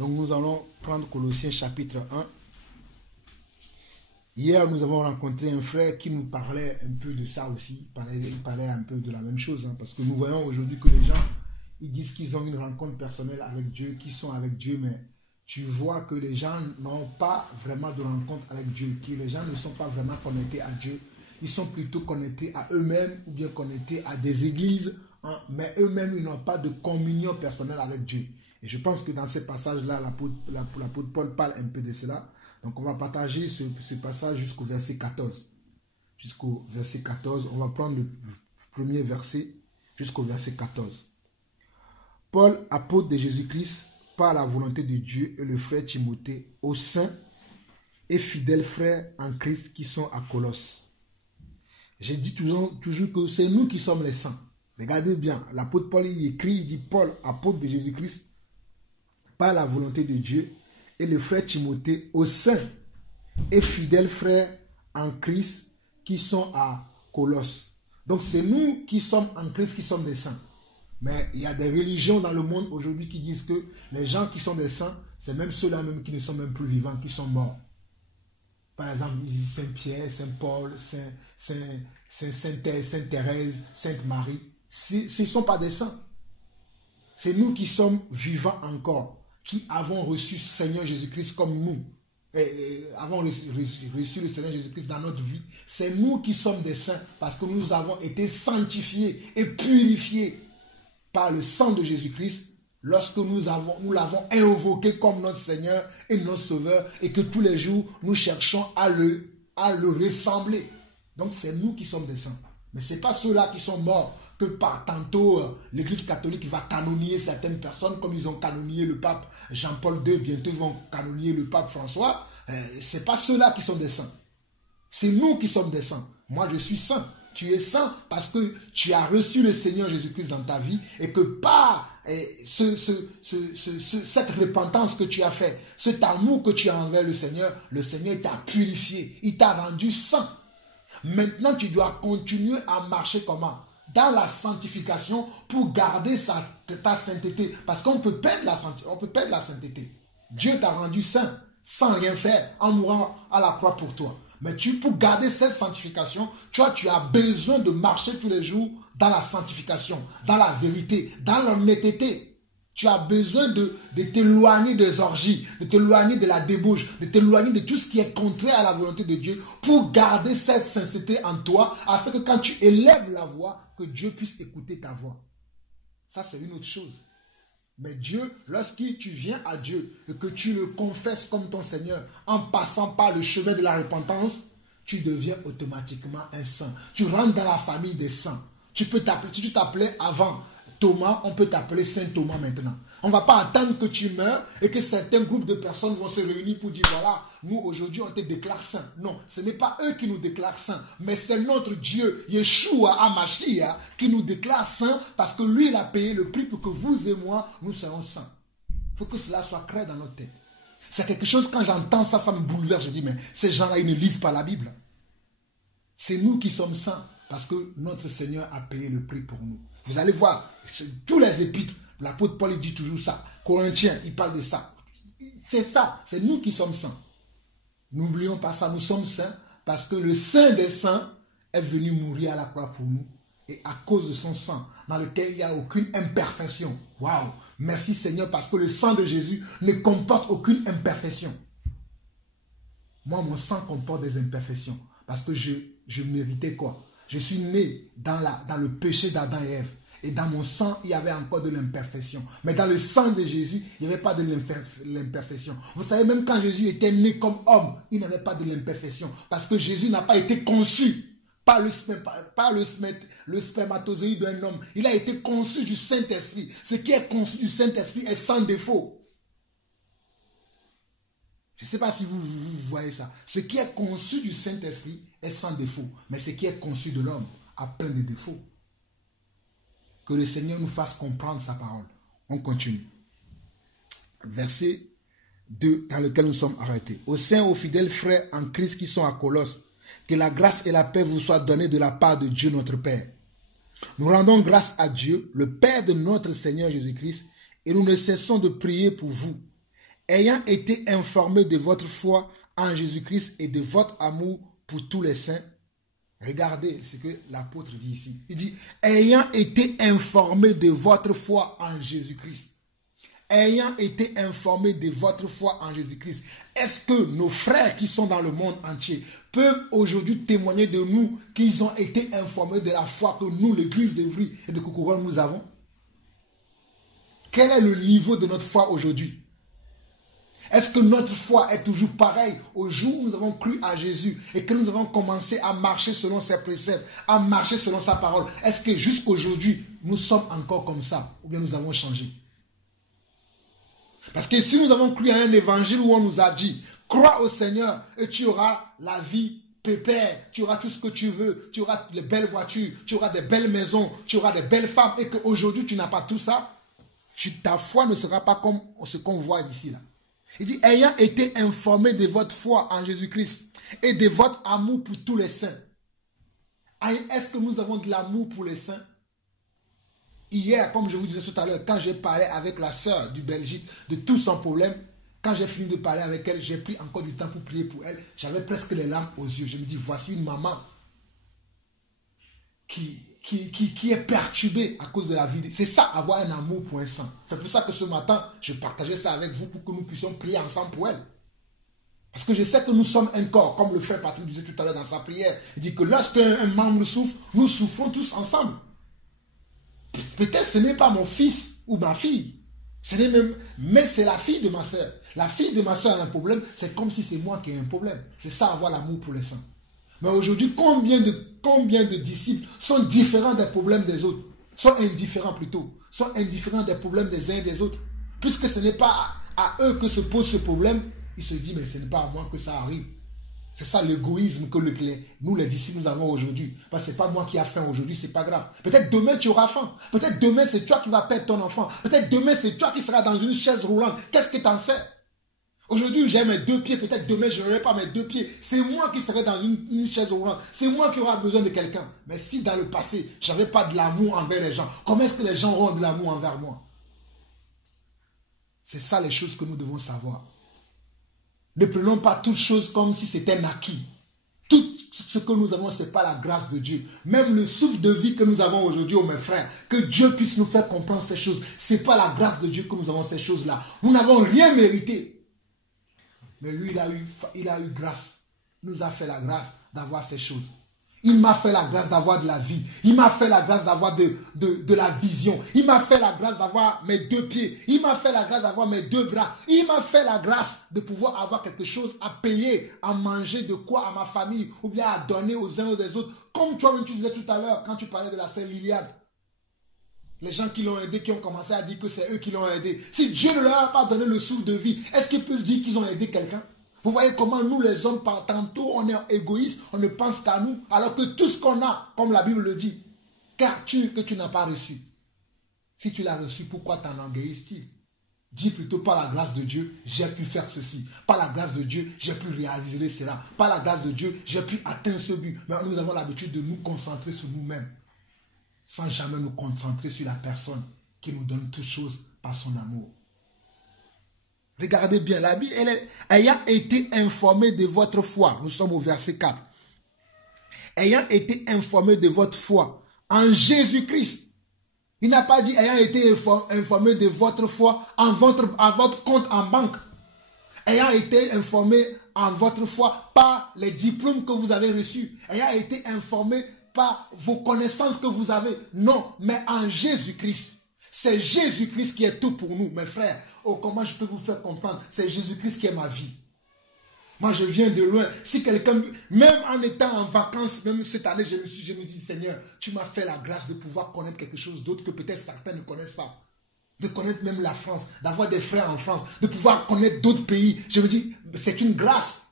Donc nous allons prendre Colossiens chapitre 1. Hier, nous avons rencontré un frère qui nous parlait un peu de ça aussi. Il parlait un peu de la même chose. Parce que nous voyons aujourd'hui que les gens, ils disent qu'ils ont une rencontre personnelle avec Dieu, qu'ils sont avec Dieu, mais tu vois que les gens n'ont pas vraiment de rencontre avec Dieu, que les gens ne sont pas vraiment connectés à Dieu. Ils sont plutôt connectés à eux-mêmes ou bien connectés à des églises, mais eux-mêmes, ils n'ont pas de communion personnelle avec Dieu. Et je pense que dans ces passages-là, l'apôtre Paul parle un peu de cela. Donc on va partager ce passage jusqu'au verset 14. Jusqu'au verset 14, on va prendre le premier verset jusqu'au verset 14. Paul, apôtre de Jésus-Christ, par la volonté de Dieu, et le frère Timothée, aux saints et fidèles frères en Christ qui sont à Colosse. J'ai dit toujours que c'est nous qui sommes les saints. Regardez bien, l'apôtre Paul il écrit, il dit Paul, apôtre de Jésus-Christ, par la volonté de Dieu, et le frère Timothée, aux saints et fidèles frères en Christ qui sont à Colosse. Donc c'est nous qui sommes en Christ qui sommes des saints. Mais il y a des religions dans le monde aujourd'hui qui disent que les gens qui sont des saints, c'est même ceux-là même qui ne sont même plus vivants, qui sont morts. Par exemple, ils disent Saint-Pierre, Saint-Paul, Sainte-Thérèse, Sainte-Marie. Ce ne sont pas des saints. C'est nous qui sommes vivants encore, qui avons reçu le Seigneur Jésus-Christ comme nous. Avons reçu le Seigneur Jésus-Christ dans notre vie. C'est nous qui sommes des saints parce que nous avons été sanctifiés et purifiés par le sang de Jésus-Christ lorsque nous l'avons invoqué comme notre Seigneur et notre Sauveur et que tous les jours nous cherchons à le ressembler. Donc c'est nous qui sommes des saints. Mais ce n'est pas ceux-là qui sont morts que par tantôt l'Église catholique va canoniser certaines personnes comme ils ont canonié le pape Jean-Paul II, bientôt ils vont canoniser le pape François. Ce n'est pas ceux-là qui sont des saints. C'est nous qui sommes des saints. Moi je suis saint. Tu es saint parce que tu as reçu le Seigneur Jésus-Christ dans ta vie et que par cette repentance que tu as fait, cet amour que tu as envers le Seigneur t'a purifié, il t'a rendu saint. Maintenant, tu dois continuer à marcher comment? Dans la sanctification pour garder ta sainteté. Parce qu'on peut perdre la sainteté. Dieu t'a rendu saint sans rien faire en mourant à la croix pour toi. Mais pour garder cette sanctification, tu as besoin de marcher tous les jours dans la sanctification, dans la vérité, dans l'honnêteté. Tu as besoin de t'éloigner des orgies, de t'éloigner de la débauche, de t'éloigner de tout ce qui est contraire à la volonté de Dieu pour garder cette sincérité en toi, afin que quand tu élèves la voix, que Dieu puisse écouter ta voix. Ça, c'est une autre chose. Mais Dieu, lorsque tu viens à Dieu et que tu le confesses comme ton Seigneur en passant par le chemin de la repentance, tu deviens automatiquement un saint. Tu rentres dans la famille des saints. Si tu t'appelais avant Thomas, on peut t'appeler Saint Thomas maintenant. On ne va pas attendre que tu meurs et que certains groupes de personnes vont se réunir pour dire voilà, nous aujourd'hui on te déclare saint. Non, ce n'est pas eux qui nous déclarent saints, mais c'est notre Dieu, Yeshua HaMashiach, qui nous déclare saints parce que lui il a payé le prix pour que vous et moi nous serons saints. Il faut que cela soit clair dans notre tête. C'est quelque chose, quand j'entends ça, ça me bouleverse. Je dis mais ces gens-là ils ne lisent pas la Bible. C'est nous qui sommes saints parce que notre Seigneur a payé le prix pour nous. Vous allez voir, tous les épîtres, l'apôtre Paul il dit toujours ça. Corinthiens, il parle de ça. C'est ça, c'est nous qui sommes saints. N'oublions pas ça, nous sommes saints parce que le Saint des saints est venu mourir à la croix pour nous. Et à cause de son sang, dans lequel il n'y a aucune imperfection. Waouh! Merci Seigneur parce que le sang de Jésus ne comporte aucune imperfection. Moi, mon sang comporte des imperfections. Parce que je méritais quoi? Je suis né dans le péché d'Adam et Ève. Et dans mon sang, il y avait encore de l'imperfection. Mais dans le sang de Jésus, il n'y avait pas de l'imperfection. Vous savez, même quand Jésus était né comme homme, il n'avait pas de l'imperfection. Parce que Jésus n'a pas été conçu par le spermatozoïde d'un homme. Il a été conçu du Saint-Esprit. Ce qui est conçu du Saint-Esprit est sans défaut. Je ne sais pas si vous voyez ça. Ce qui est conçu du Saint-Esprit est sans défaut. Mais ce qui est conçu de l'homme a plein de défauts. Que le Seigneur nous fasse comprendre sa parole. On continue. Verset 2 dans lequel nous sommes arrêtés. Aux saints, aux fidèles frères en Christ qui sont à Colosse, que la grâce et la paix vous soient données de la part de Dieu notre Père. Nous rendons grâce à Dieu, le Père de notre Seigneur Jésus-Christ, et nous ne cessons de prier pour vous, ayant été informé de votre foi en Jésus-Christ et de votre amour pour tous les saints. Regardez ce que l'apôtre dit ici. Il dit, ayant été informé de votre foi en Jésus-Christ. Ayant été informé de votre foi en Jésus-Christ. Est-ce que nos frères qui sont dans le monde entier peuvent aujourd'hui témoigner de nous qu'ils ont été informés de la foi que nous, l'église d'Evry et de Coucouronne, nous avons? Quel est le niveau de notre foi aujourd'hui? Est-ce que notre foi est toujours pareille au jour où nous avons cru à Jésus et que nous avons commencé à marcher selon ses préceptes, à marcher selon sa parole? Est-ce que jusqu'aujourd'hui, nous sommes encore comme ça ou bien nous avons changé? Parce que si nous avons cru à un évangile où on nous a dit, crois au Seigneur et tu auras la vie pépère, tu auras tout ce que tu veux, tu auras les belles voitures, tu auras des belles maisons, tu auras des belles femmes et qu'aujourd'hui tu n'as pas tout ça, ta foi ne sera pas comme ce qu'on voit ici là. Il dit, ayant été informé de votre foi en Jésus-Christ et de votre amour pour tous les saints. Est-ce que nous avons de l'amour pour les saints? Hier, comme je vous disais tout à l'heure, quand j'ai parlé avec la sœur du Belgique de tout son problème, quand j'ai fini de parler avec elle, j'ai pris encore du temps pour prier pour elle. J'avais presque les larmes aux yeux. Je me dis, voici une maman qui est perturbée à cause de la vie. C'est ça, avoir un amour pour un saint. C'est pour ça que ce matin, je partageais ça avec vous pour que nous puissions prier ensemble pour elle. Parce que je sais que nous sommes un corps, comme le frère Patrick disait tout à l'heure dans sa prière. Il dit que lorsqu'un membre souffre, nous souffrons tous ensemble. Peut-être ce n'est pas mon fils ou ma fille, mais c'est la fille de ma soeur. La fille de ma soeur a un problème, c'est comme si c'est moi qui ai un problème. C'est ça, avoir l'amour pour les saints. Mais aujourd'hui, combien de disciples sont différents des problèmes des autres? Sont indifférents plutôt. Sont indifférents des problèmes des uns et des autres. Puisque ce n'est pas à eux que se pose ce problème, ils se disent, mais ce n'est pas à moi que ça arrive. C'est ça l'égoïsme que nous, les disciples, nous avons aujourd'hui. Parce que ce n'est pas moi qui ai faim aujourd'hui, ce n'est pas grave. Peut-être demain, tu auras faim. Peut-être demain, c'est toi qui vas perdre ton enfant. Peut-être demain, c'est toi qui seras dans une chaise roulante. Qu'est-ce que tu en sais? Aujourd'hui, j'ai mes deux pieds. Peut-être demain, je n'aurai pas mes deux pieds. C'est moi qui serai dans une chaise roulante. C'est moi qui aurai besoin de quelqu'un. Mais si dans le passé, je n'avais pas de l'amour envers les gens, comment est-ce que les gens auront de l'amour envers moi? C'est ça les choses que nous devons savoir. Ne prenons pas toutes choses comme si c'était un acquis. Tout ce que nous avons, ce n'est pas la grâce de Dieu. Même le souffle de vie que nous avons aujourd'hui, oh mes frères, que Dieu puisse nous faire comprendre ces choses. Ce n'est pas la grâce de Dieu que nous avons ces choses-là. Nous n'avons rien mérité. Mais lui, il a eu grâce. Il nous a fait la grâce d'avoir ces choses. Il m'a fait la grâce d'avoir de la vie. Il m'a fait la grâce d'avoir de la vision. Il m'a fait la grâce d'avoir mes deux pieds. Il m'a fait la grâce d'avoir mes deux bras. Il m'a fait la grâce de pouvoir avoir quelque chose à payer, à manger, de quoi à ma famille, ou bien à donner aux uns et aux autres. Comme toi-même tu disais tout à l'heure, quand tu parlais de la sœur Liliane. Les gens qui l'ont aidé, qui ont commencé à dire que c'est eux qui l'ont aidé. Si Dieu ne leur a pas donné le souffle de vie, est-ce qu'ils peuvent dire qu'ils ont aidé quelqu'un? Vous voyez comment nous les hommes, par tantôt, on est égoïstes, on ne pense qu'à nous, alors que tout ce qu'on a, comme la Bible le dit, qu'as-tu que tu n'as pas reçu? Si tu l'as reçu, pourquoi t'en orgueillises-t-il? Dis plutôt, par la grâce de Dieu, j'ai pu faire ceci. Par la grâce de Dieu, j'ai pu réaliser cela. Par la grâce de Dieu, j'ai pu atteindre ce but. Mais nous avons l'habitude de nous concentrer sur nous-mêmes, sans jamais nous concentrer sur la personne qui nous donne toutes choses par son amour. Regardez bien, la Bible, ayant été informé de votre foi, nous sommes au verset 4. Ayant été informé de votre foi en Jésus-Christ. Il n'a pas dit ayant été informé de votre foi à votre compte en banque. Ayant été informé en votre foi par les diplômes que vous avez reçus. Ayant été informé par vos connaissances que vous avez. Non, mais en Jésus-Christ. C'est Jésus-Christ qui est tout pour nous, mes frères. Oh, comment je peux vous faire comprendre? C'est Jésus-Christ qui est ma vie. Moi, je viens de loin. Si quelqu'un, même en étant en vacances, même cette année, je me dis, Seigneur, tu m'as fait la grâce de pouvoir connaître quelque chose d'autre que peut-être certains ne connaissent pas. De connaître même la France, d'avoir des frères en France, de pouvoir connaître d'autres pays. Je me dis, c'est une grâce.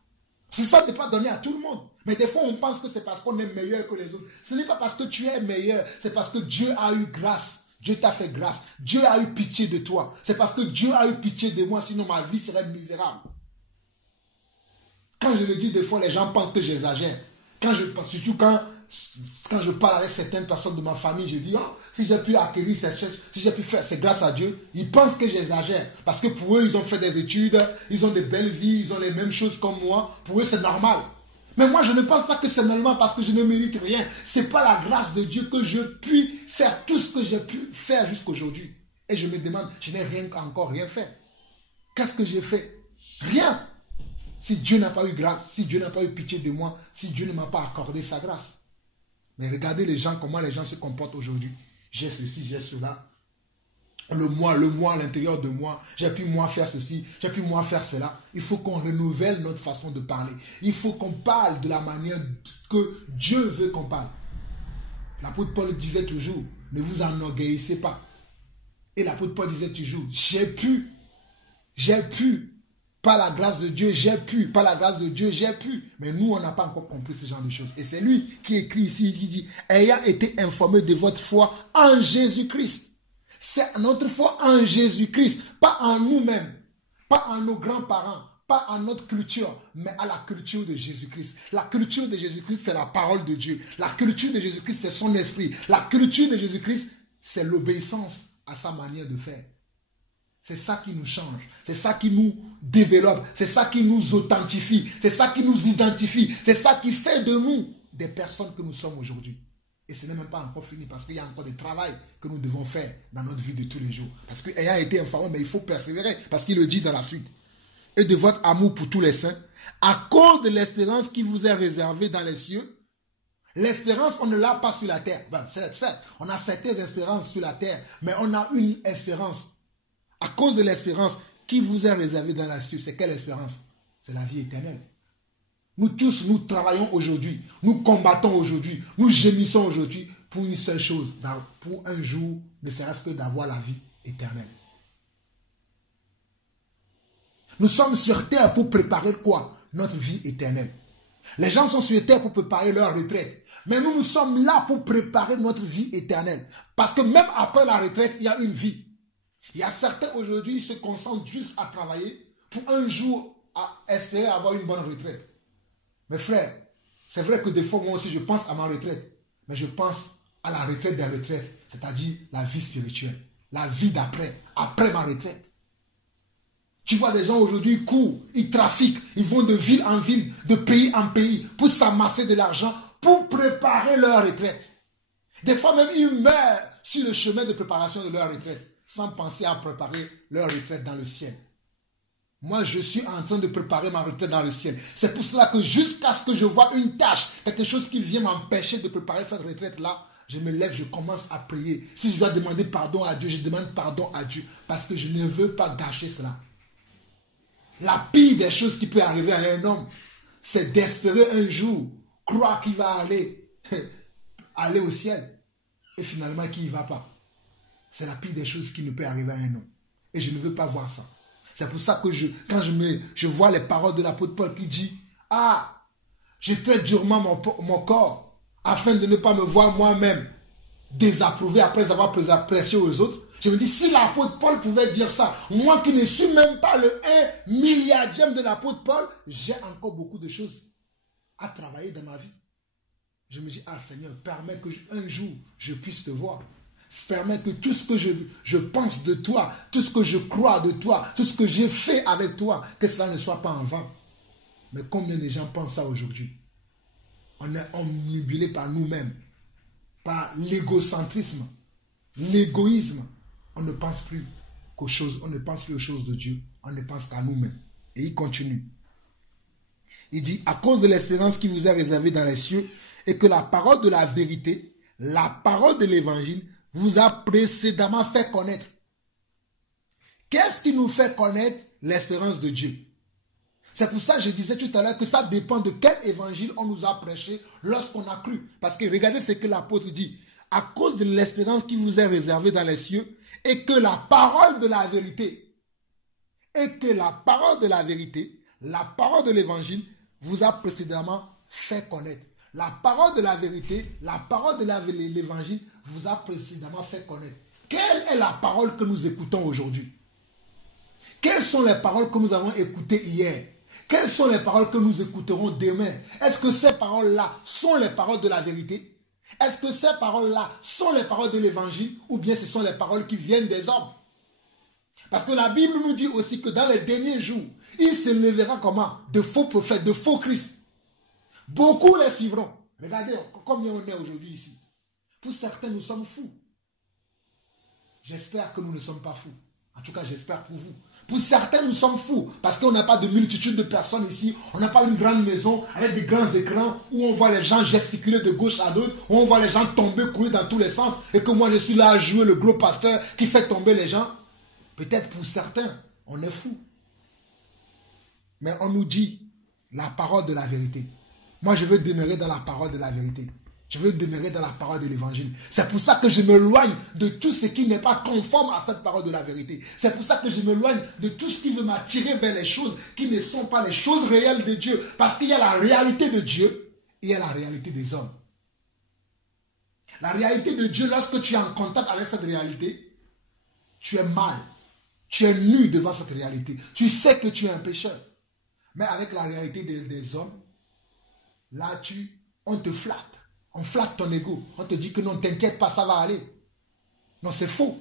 Ça n'est pas donné à tout le monde. Mais des fois, on pense que c'est parce qu'on est meilleur que les autres. Ce n'est pas parce que tu es meilleur, c'est parce que Dieu a eu grâce. Dieu t'a fait grâce. Dieu a eu pitié de toi. C'est parce que Dieu a eu pitié de moi, sinon ma vie serait misérable. Quand je le dis, des fois, les gens pensent que j'exagère. Surtout quand je parle avec certaines personnes de ma famille, je dis, oh, si j'ai pu acquérir cette chose, si j'ai pu faire, c'est grâce à Dieu. Ils pensent que j'exagère. Parce que pour eux, ils ont fait des études, ils ont des belles vies, ils ont les mêmes choses comme moi. Pour eux, c'est normal. Mais moi, je ne pense pas que c'est normal parce que je ne mérite rien. Ce n'est pas la grâce de Dieu que je puis faire tout ce que j'ai pu faire jusqu'aujourd'hui. Et je me demande, je n'ai encore rien fait. Qu'est-ce que j'ai fait? Rien. Si Dieu n'a pas eu grâce, si Dieu n'a pas eu pitié de moi, si Dieu ne m'a pas accordé sa grâce. Mais regardez les gens, comment les gens se comportent aujourd'hui. J'ai ceci, j'ai cela. Le moi à l'intérieur de moi. J'ai pu moi faire ceci, j'ai pu moi faire cela. Il faut qu'on renouvelle notre façon de parler. Il faut qu'on parle de la manière que Dieu veut qu'on parle. L'apôtre Paul disait toujours, ne vous enorgueillissez pas. Et l'apôtre Paul disait toujours, j'ai pu, par la grâce de Dieu, j'ai pu, par la grâce de Dieu, j'ai pu. Mais nous, on n'a pas encore compris ce genre de choses. Et c'est lui qui écrit ici, qui dit, ayant été informé de votre foi en Jésus-Christ. C'est notre foi en Jésus-Christ, pas en nous-mêmes, pas en nos grands-parents, pas en notre culture, mais à la culture de Jésus-Christ. La culture de Jésus-Christ, c'est la parole de Dieu. La culture de Jésus-Christ, c'est son esprit. La culture de Jésus-Christ, c'est l'obéissance à sa manière de faire. C'est ça qui nous change, c'est ça qui nous développe, c'est ça qui nous authentifie, c'est ça qui nous identifie, c'est ça qui fait de nous des personnes que nous sommes aujourd'hui. Et ce n'est même pas encore fini parce qu'il y a encore du travail que nous devons faire dans notre vie de tous les jours. Parce qu'ayant été informé, mais il faut persévérer parce qu'il le dit dans la suite. Et de votre amour pour tous les saints, à cause de l'espérance qui vous est réservée dans les cieux. L'espérance, on ne l'a pas sur la terre. Ben, certes, on a certaines espérances sur la terre, mais on a une espérance. À cause de l'espérance qui vous est réservée dans les cieux. C'est quelle espérance? C'est la vie éternelle. Nous tous, nous travaillons aujourd'hui, nous combattons aujourd'hui, nous gémissons aujourd'hui pour une seule chose, pour un jour, ne serait-ce que d'avoir la vie éternelle. Nous sommes sur terre pour préparer quoi? Notre vie éternelle. Les gens sont sur terre pour préparer leur retraite. Mais nous sommes là pour préparer notre vie éternelle. Parce que même après la retraite, il y a une vie. Il y a certains aujourd'hui qui se concentrent juste à travailler pour un jour à espérer avoir une bonne retraite. Mes frères, c'est vrai que des fois, moi aussi, je pense à ma retraite. Mais je pense à la retraite des retraites, c'est-à-dire la vie spirituelle, la vie d'après, après ma retraite. Tu vois des gens aujourd'hui, ils courent, ils trafiquent, ils vont de ville en ville, de pays en pays, pour s'amasser de l'argent, pour préparer leur retraite. Des fois même, ils meurent sur le chemin de préparation de leur retraite, sans penser à préparer leur retraite dans le ciel. Moi, je suis en train de préparer ma retraite dans le ciel. C'est pour cela que jusqu'à ce que je vois une tâche, quelque chose qui vient m'empêcher de préparer cette retraite-là, je me lève, je commence à prier. Si je dois demander pardon à Dieu, je demande pardon à Dieu. Parce que je ne veux pas gâcher cela. La pire des choses qui peut arriver à un homme, c'est d'espérer un jour, croire qu'il va aller au ciel. Et finalement, qu'il n'y va pas. C'est la pire des choses qui ne peut arriver à un homme. Et je ne veux pas voir ça. C'est pour ça que quand je vois les paroles de l'apôtre Paul qui dit « Ah, je traite durement mon corps afin de ne pas me voir moi-même désapprouvé après avoir prêché aux autres. » Je me dis, si l'apôtre Paul pouvait dire ça, moi qui ne suis même pas le 1 milliardième de l'apôtre Paul, j'ai encore beaucoup de choses à travailler dans ma vie. Je me dis, ah Seigneur, permets qu'un jour je puisse te voir. Permets que tout ce que je pense de toi, tout ce que je crois de toi, tout ce que j'ai fait avec toi, que cela ne soit pas en vain. Mais combien de gens pensent ça aujourd'hui? On est omnibulé par nous-mêmes, par l'égocentrisme, l'égoïsme. On ne pense plus aux choses, on ne pense plus aux choses de Dieu, on ne pense qu'à nous-mêmes. Et il continue. Il dit, à cause de l'espérance qui vous est réservée dans les cieux, et que la parole de la vérité, la parole de l'évangile, vous a précédemment fait connaître. Qu'est-ce qui nous fait connaître l'espérance de Dieu? C'est pour ça que je disais tout à l'heure que ça dépend de quel évangile on nous a prêché lorsqu'on a cru. Parce que regardez ce que l'apôtre dit. À cause de l'espérance qui vous est réservée dans les cieux, et que la parole de la vérité, la parole de l'évangile vous a précédemment fait connaître. La parole de la vérité, la parole de l'évangile vous a précédemment fait connaître. Quelle est la parole que nous écoutons aujourd'hui? Quelles sont les paroles que nous avons écoutées hier? Quelles sont les paroles que nous écouterons demain? Est-ce que ces paroles-là sont les paroles de la vérité? Est-ce que ces paroles-là sont les paroles de l'évangile ou bien ce sont les paroles qui viennent des hommes? Parce que la Bible nous dit aussi que dans les derniers jours, il se lèvera comment? De faux prophètes, de faux Christ. Beaucoup les suivront. Regardez combien on est aujourd'hui ici. Pour certains, nous sommes fous. J'espère que nous ne sommes pas fous. En tout cas, j'espère pour vous. Pour certains, nous sommes fous parce qu'on n'a pas de multitude de personnes ici. On n'a pas une grande maison avec des grands écrans où on voit les gens gesticuler de gauche à droite, où on voit les gens tomber, courir dans tous les sens et que moi, je suis là à jouer le gros pasteur qui fait tomber les gens. Peut-être pour certains, on est fous. Mais on nous dit la parole de la vérité. Moi, je veux demeurer dans la parole de la vérité. Je veux demeurer dans la parole de l'évangile. C'est pour ça que je m'éloigne de tout ce qui n'est pas conforme à cette parole de la vérité. C'est pour ça que je m'éloigne de tout ce qui veut m'attirer vers les choses qui ne sont pas les choses réelles de Dieu. Parce qu'il y a la réalité de Dieu et il y a la réalité des hommes. La réalité de Dieu, lorsque tu es en contact avec cette réalité, tu es mal. Tu es nu devant cette réalité. Tu sais que tu es un pécheur. Mais avec la réalité des hommes, là, on te flatte. On flatte ton ego. On te dit que non, t'inquiète pas, ça va aller. Non, c'est faux.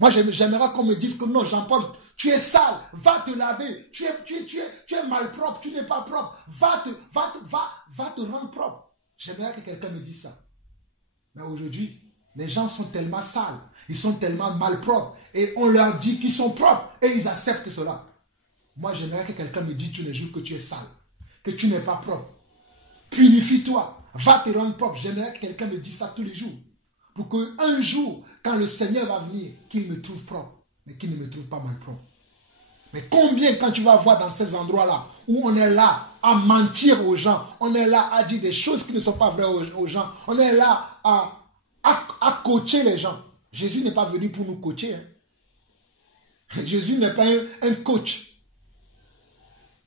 Moi, j'aimerais qu'on me dise que non, Jean-Paul, tu es sale, va te laver. Tu es malpropre, tu n'es pas propre. Va te rendre propre. J'aimerais que quelqu'un me dise ça. Mais aujourd'hui, les gens sont tellement sales. Ils sont tellement malpropres. Et on leur dit qu'ils sont propres. Et ils acceptent cela. Moi, j'aimerais que quelqu'un me dise tous les jours que tu es sale. Que tu n'es pas propre. Purifie-toi. Va te rendre propre. J'aimerais que quelqu'un me dise ça tous les jours. Pour qu'un jour, quand le Seigneur va venir, qu'il me trouve propre. Mais qu'il ne me trouve pas malpropre. Mais combien quand tu vas voir dans ces endroits-là, où on est là à mentir aux gens, on est là à dire des choses qui ne sont pas vraies aux gens, on est là à coacher les gens. Jésus n'est pas venu pour nous coacher. Hein. Jésus n'est pas un coach.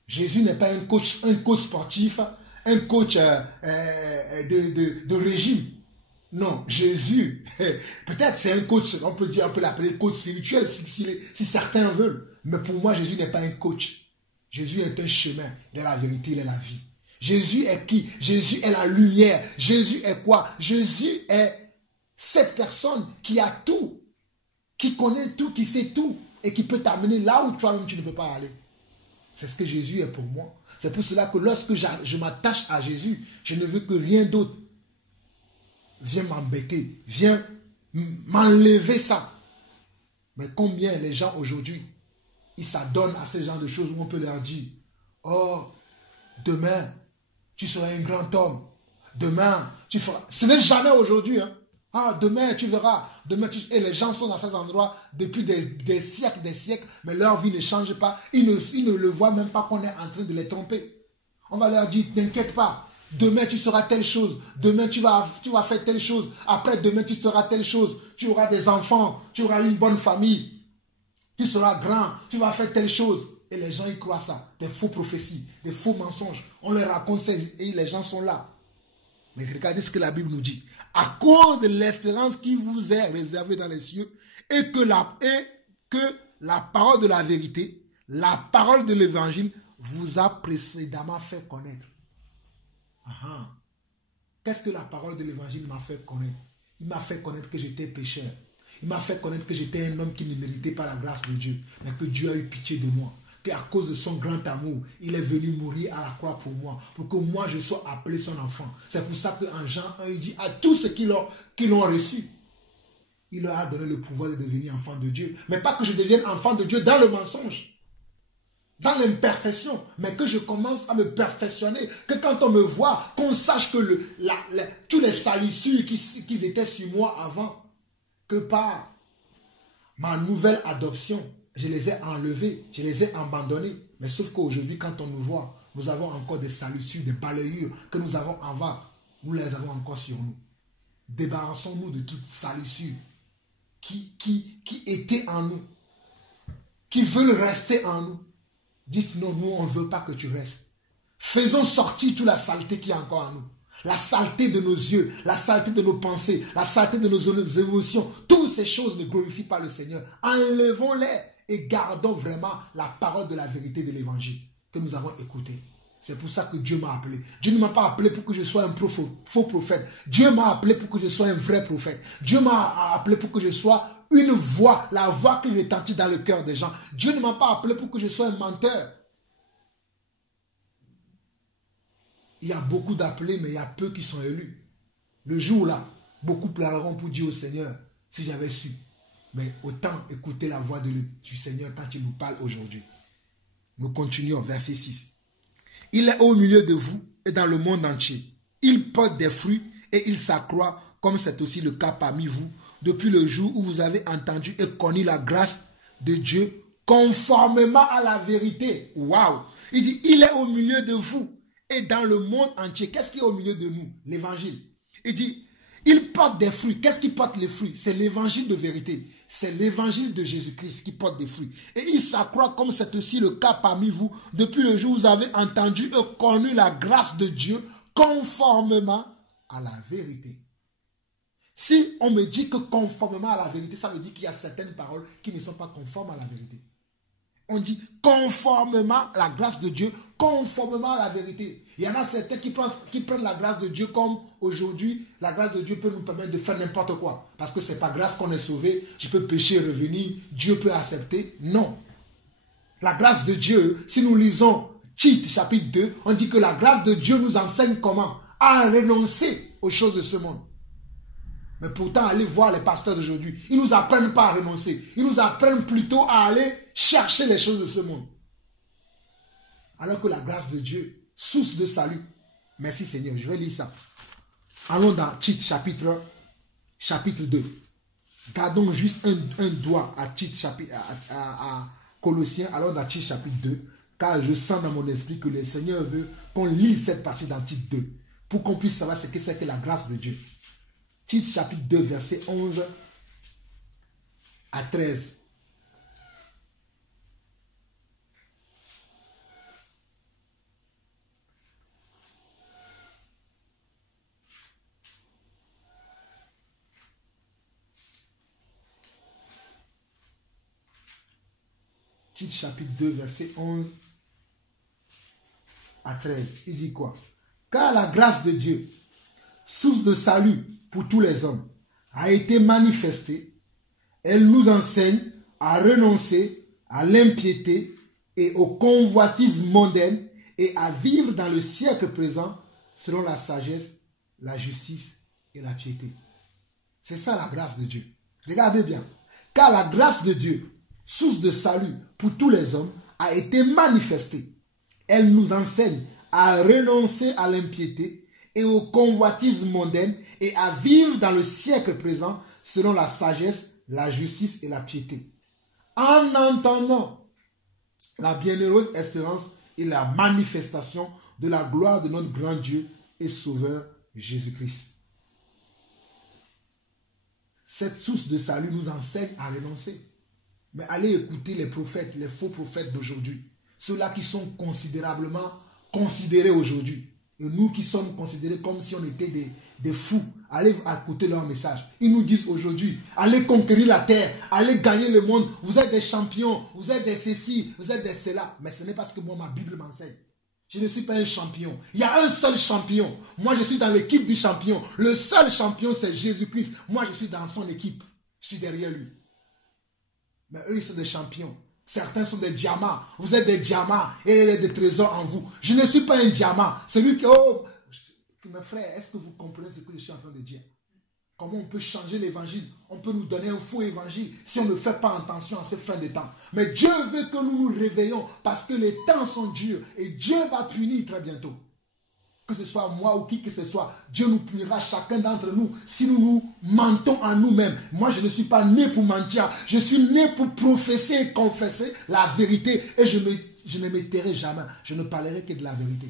Jésus n'est pas un coach sportif, un coach de régime. Non, Jésus, peut-être c'est un coach, on peut l'appeler coach spirituel si certains veulent. Mais pour moi, Jésus n'est pas un coach. Jésus est un chemin, il est la vérité, il est la vie. Jésus est qui? Jésus est la lumière. Jésus est quoi? Jésus est cette personne qui a tout, qui connaît tout, qui sait tout et qui peut t'amener là où toi-même tu ne peux pas aller. C'est ce que Jésus est pour moi. C'est pour cela que lorsque je m'attache à Jésus, je ne veux que rien d'autre vienne m'embêter, vienne m'enlever ça. Mais combien les gens aujourd'hui, ils s'adonnent à ce genre de choses où on peut leur dire, oh, demain, tu seras un grand homme. Demain, tu feras... Ce n'est jamais aujourd'hui, hein. Ah, demain, tu verras. Demain, Et les gens sont dans ces endroits depuis des siècles, mais leur vie ne change pas. Ils ne le voient même pas qu'on est en train de les tromper. On va leur dire, t'inquiète pas. Demain, tu seras telle chose. Demain, tu vas faire telle chose. Après, demain, tu seras telle chose. Tu auras des enfants. Tu auras une bonne famille. Tu seras grand. Tu vas faire telle chose. Et les gens, ils croient ça. Des faux prophéties, des faux mensonges. On leur raconte ça et les gens sont là. Mais regardez ce que la Bible nous dit. À cause de l'espérance qui vous est réservée dans les cieux et que la parole de la vérité, la parole de l'évangile vous a précédemment fait connaître. Qu'est-ce que la parole de l'évangile m'a fait connaître? Il m'a fait connaître que j'étais pécheur. Il m'a fait connaître que j'étais un homme qui ne méritait pas la grâce de Dieu, mais que Dieu a eu pitié de moi. Qu'à cause de son grand amour, il est venu mourir à la croix pour moi, pour que moi je sois appelé son enfant. C'est pour ça qu'en Jean 1, il dit à tous ceux qui l'ont reçu, il leur a donné le pouvoir de devenir enfant de Dieu. Mais pas que je devienne enfant de Dieu dans le mensonge, dans l'imperfection, mais que je commence à me perfectionner, que quand on me voit, qu'on sache que tous les salissures qui étaient sur moi avant, que par ma nouvelle adoption, je les ai enlevés, je les ai abandonnés. Mais sauf qu'aujourd'hui, quand on nous voit, nous avons encore des salissures, des balayures que nous avons en bas. Nous les avons encore sur nous. Débarrassons-nous de toutes salissures qui étaient en nous, qui veulent rester en nous. Dites non, nous on ne veut pas que tu restes. Faisons sortir toute la saleté qui est encore en nous. La saleté de nos yeux, la saleté de nos pensées, la saleté de nos émotions. Toutes ces choses ne glorifient pas le Seigneur. Enlevons-les et gardons vraiment la parole de la vérité de l'évangile que nous avons écoutée. C'est pour ça que Dieu m'a appelé. Dieu ne m'a pas appelé pour que je sois un faux prophète. Dieu m'a appelé pour que je sois un vrai prophète. Dieu m'a appelé pour que je sois une voix, la voix qui retentit dans le cœur des gens. Dieu ne m'a pas appelé pour que je sois un menteur. Il y a beaucoup d'appelés, mais il y a peu qui sont élus. Le jour-là, beaucoup pleureront pour dire au Seigneur, si j'avais su. Mais autant écouter la voix du Seigneur quand il nous parle aujourd'hui. Nous continuons, verset 6. Il est au milieu de vous et dans le monde entier. Il porte des fruits et il s'accroît, comme c'est aussi le cas parmi vous, depuis le jour où vous avez entendu et connu la grâce de Dieu conformément à la vérité. Waouh! Il dit, il est au milieu de vous et dans le monde entier. Qu'est-ce qui est au milieu de nous? L'évangile. Il dit, il porte des fruits. Qu'est-ce qui porte les fruits? C'est l'évangile de vérité. C'est l'évangile de Jésus-Christ qui porte des fruits. Et il s'accroît, comme c'est aussi le cas parmi vous, depuis le jour où vous avez entendu et connu la grâce de Dieu conformément à la vérité. Si on me dit que conformément à la vérité, ça veut dire qu'il y a certaines paroles qui ne sont pas conformes à la vérité. On dit conformément à la grâce de Dieu, conformément à la vérité. Il y en a certains qui prennent la grâce de Dieu comme aujourd'hui, la grâce de Dieu peut nous permettre de faire n'importe quoi. Parce que ce n'est pas grâce qu'on est sauvé, je peux pécher et revenir, Dieu peut accepter. Non. La grâce de Dieu, si nous lisons Tite chapitre 2, on dit que la grâce de Dieu nous enseigne comment? À renoncer aux choses de ce monde. Mais pourtant, allez voir les pasteurs d'aujourd'hui. Ils ne nous apprennent pas à renoncer. Ils nous apprennent plutôt à aller chercher les choses de ce monde. Alors que la grâce de Dieu, source de salut. Merci Seigneur, je vais lire ça. Allons dans Tite chapitre 2. Gardons juste un doigt à Tite chapitre, à Colossiens. Allons dans Tite chapitre 2. Car je sens dans mon esprit que le Seigneur veut qu'on lise cette partie dans Tite 2. Pour qu'on puisse savoir ce que c'est que la grâce de Dieu. Tite chapitre 2, verset 11 à 13. Tite chapitre 2, verset 11 à 13. Il dit quoi? Car la grâce de Dieu, source de salut pour tous les hommes, a été manifestée. Elle nous enseigne à renoncer à l'impiété et aux convoitises mondaines et à vivre dans le siècle présent selon la sagesse, la justice et la piété. C'est ça la grâce de Dieu. Regardez bien. Car la grâce de Dieu, source de salut pour tous les hommes, a été manifestée. Elle nous enseigne à renoncer à l'impiété et aux convoitises mondaines et à vivre dans le siècle présent selon la sagesse, la justice et la piété. En entendant la bienheureuse espérance et la manifestation de la gloire de notre grand Dieu et Sauveur Jésus-Christ. Cette source de salut nous enseigne à renoncer. Mais allez écouter les prophètes, les faux prophètes d'aujourd'hui. Ceux-là qui sont considérablement considérés aujourd'hui. Et nous qui sommes considérés comme si on était des fous. Allez écouter leur message. Ils nous disent aujourd'hui, allez conquérir la terre, allez gagner le monde. Vous êtes des champions, vous êtes des ceci, vous êtes des cela. Mais ce n'est pas ce que moi, ma Bible m'enseigne. Je ne suis pas un champion. Il y a un seul champion. Moi, je suis dans l'équipe du champion. Le seul champion, c'est Jésus-Christ. Moi, je suis dans son équipe. Je suis derrière lui. Mais eux, ils sont des champions. Certains sont des diamants. Vous êtes des diamants et il y a des trésors en vous. Je ne suis pas un diamant. Celui qui... Oh, mes frères, est-ce que vous comprenez ce que je suis en train de dire? Comment on peut changer l'évangile? On peut nous donner un faux évangile si on ne fait pas attention à ces fins de temps. Mais Dieu veut que nous nous réveillons parce que les temps sont durs et Dieu va punir très bientôt. Que ce soit moi ou qui que ce soit, Dieu nous punira chacun d'entre nous si nous nous mentons en nous-mêmes. Moi, je ne suis pas né pour mentir. Je suis né pour professer et confesser la vérité. Et je ne me tairai jamais. Je ne parlerai que de la vérité.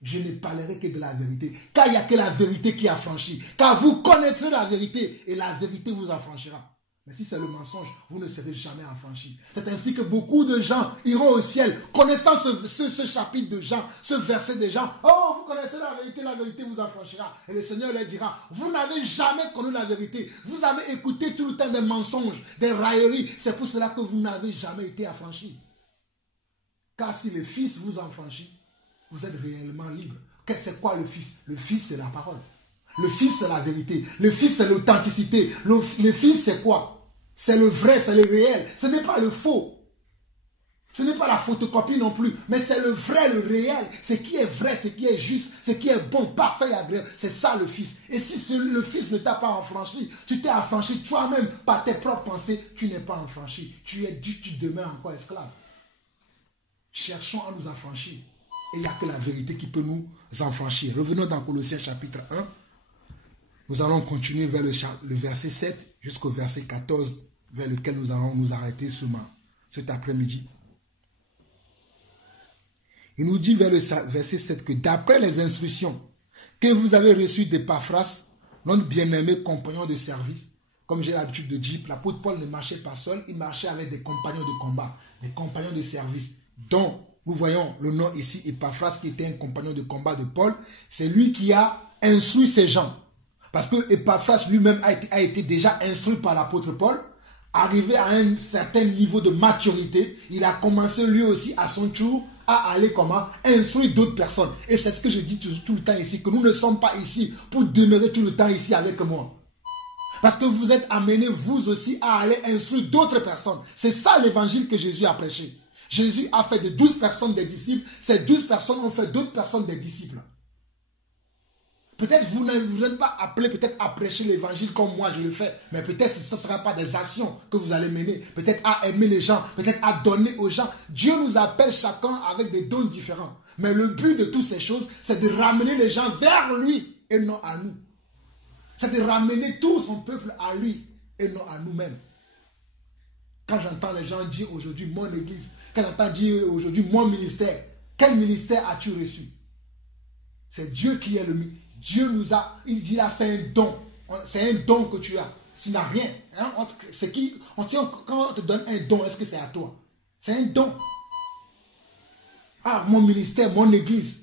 Je ne parlerai que de la vérité. Car il n'y a que la vérité qui affranchit. Car vous connaîtrez la vérité et la vérité vous affranchira. Mais si c'est le mensonge, vous ne serez jamais affranchis. C'est ainsi que beaucoup de gens iront au ciel, connaissant ce chapitre de Jean, ce verset de Jean. Oh, vous connaissez la vérité vous affranchira. Et le Seigneur leur dira, vous n'avez jamais connu la vérité. Vous avez écouté tout le temps des mensonges, des railleries. C'est pour cela que vous n'avez jamais été affranchis. Car si le Fils vous affranchit, vous êtes réellement libre. C'est quoi le Fils? Le Fils, c'est la parole. Le Fils, c'est la vérité. Le Fils, c'est l'authenticité. Le Fils, c'est quoi? C'est le vrai, c'est le réel. Ce n'est pas le faux. Ce n'est pas la photocopie non plus, mais c'est le vrai, le réel. Ce qui est vrai, ce qui est juste, ce qui est bon, parfait et agréable. C'est ça le Fils. Et si le Fils ne t'a pas affranchi, tu t'es affranchi toi-même par tes propres pensées, tu n'es pas affranchi. Tu demeures encore esclave. Cherchons à nous affranchir. Et il n'y a que la vérité qui peut nous affranchir. Revenons dans Colossiens chapitre 1. Nous allons continuer vers le verset 7 jusqu'au verset 14 vers lequel nous allons nous arrêter cet après-midi. Il nous dit vers le verset 7 que d'après les instructions que vous avez reçues d'Épaphras, notre bien-aimé compagnon de service, comme j'ai l'habitude de dire, l'apôtre Paul ne marchait pas seul, il marchait avec des compagnons de combat, des compagnons de service, dont nous voyons le nom ici, Épaphras, qui était un compagnon de combat de Paul. C'est lui qui a instruit ces gens. Parce que Épaphras lui-même a été déjà instruit par l'apôtre Paul. Arrivé à un certain niveau de maturité, il a commencé lui aussi à son tour à aller instruire d'autres personnes. Et c'est ce que je dis tout le temps ici, que nous ne sommes pas ici pour demeurer tout le temps ici avec moi. Parce que vous êtes amenés vous aussi à aller instruire d'autres personnes. C'est ça l'évangile que Jésus a prêché. Jésus a fait de 12 personnes des disciples. Ces 12 personnes ont fait d'autres personnes des disciples. Peut-être vous n'êtes pas appelé peut-être à prêcher l'évangile comme moi je le fais. Mais peut-être ce ne sera pas des actions que vous allez mener. Peut-être à aimer les gens. Peut-être à donner aux gens. Dieu nous appelle chacun avec des dons différents. Mais le but de toutes ces choses, c'est de ramener les gens vers lui et non à nous. C'est de ramener tout son peuple à lui et non à nous-mêmes. Quand j'entends les gens dire aujourd'hui mon église, quand j'entends dire aujourd'hui mon ministère, quel ministère as-tu reçu? C'est Dieu qui est le ministère. Dieu nous a, il a fait un don. C'est un don que tu as. Tu n'as rien. Hein? Quand on te donne un don, est-ce que c'est à toi? C'est un don. Ah, mon ministère, mon église.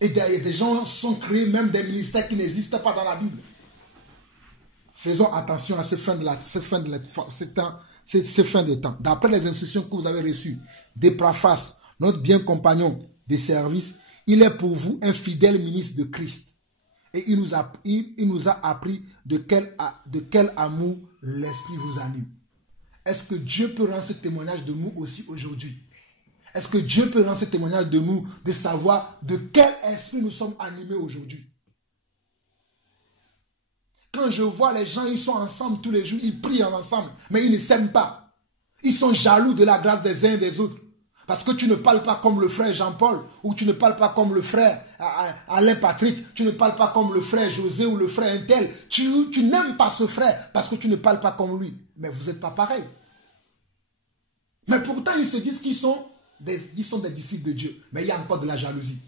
Et des gens sont créés même des ministères qui n'existent pas dans la Bible. Faisons attention à ces fins de temps. D'après les instructions que vous avez reçues d'Épaphras, notre bien compagnon de service, il est pour vous un fidèle ministre de Christ. Et il nous a appris de quel amour l'Esprit vous anime. Est-ce que Dieu peut rendre ce témoignage de nous aussi aujourd'hui? Est-ce que Dieu peut rendre ce témoignage de nous, de savoir de quel esprit nous sommes animés aujourd'hui? Quand je vois les gens, ils sont ensemble tous les jours, ils prient ensemble, mais ils ne s'aiment pas. Ils sont jaloux de la grâce des uns et des autres. Parce que tu ne parles pas comme le frère Jean-Paul, ou tu ne parles pas comme le frère Alain Patrick, tu ne parles pas comme le frère José ou le frère Intel. Tu n'aimes pas ce frère parce que tu ne parles pas comme lui. Mais vous n'êtes pas pareil. Mais pourtant, ils se disent qu'ils sont des disciples de Dieu. Mais il y a encore de la jalousie.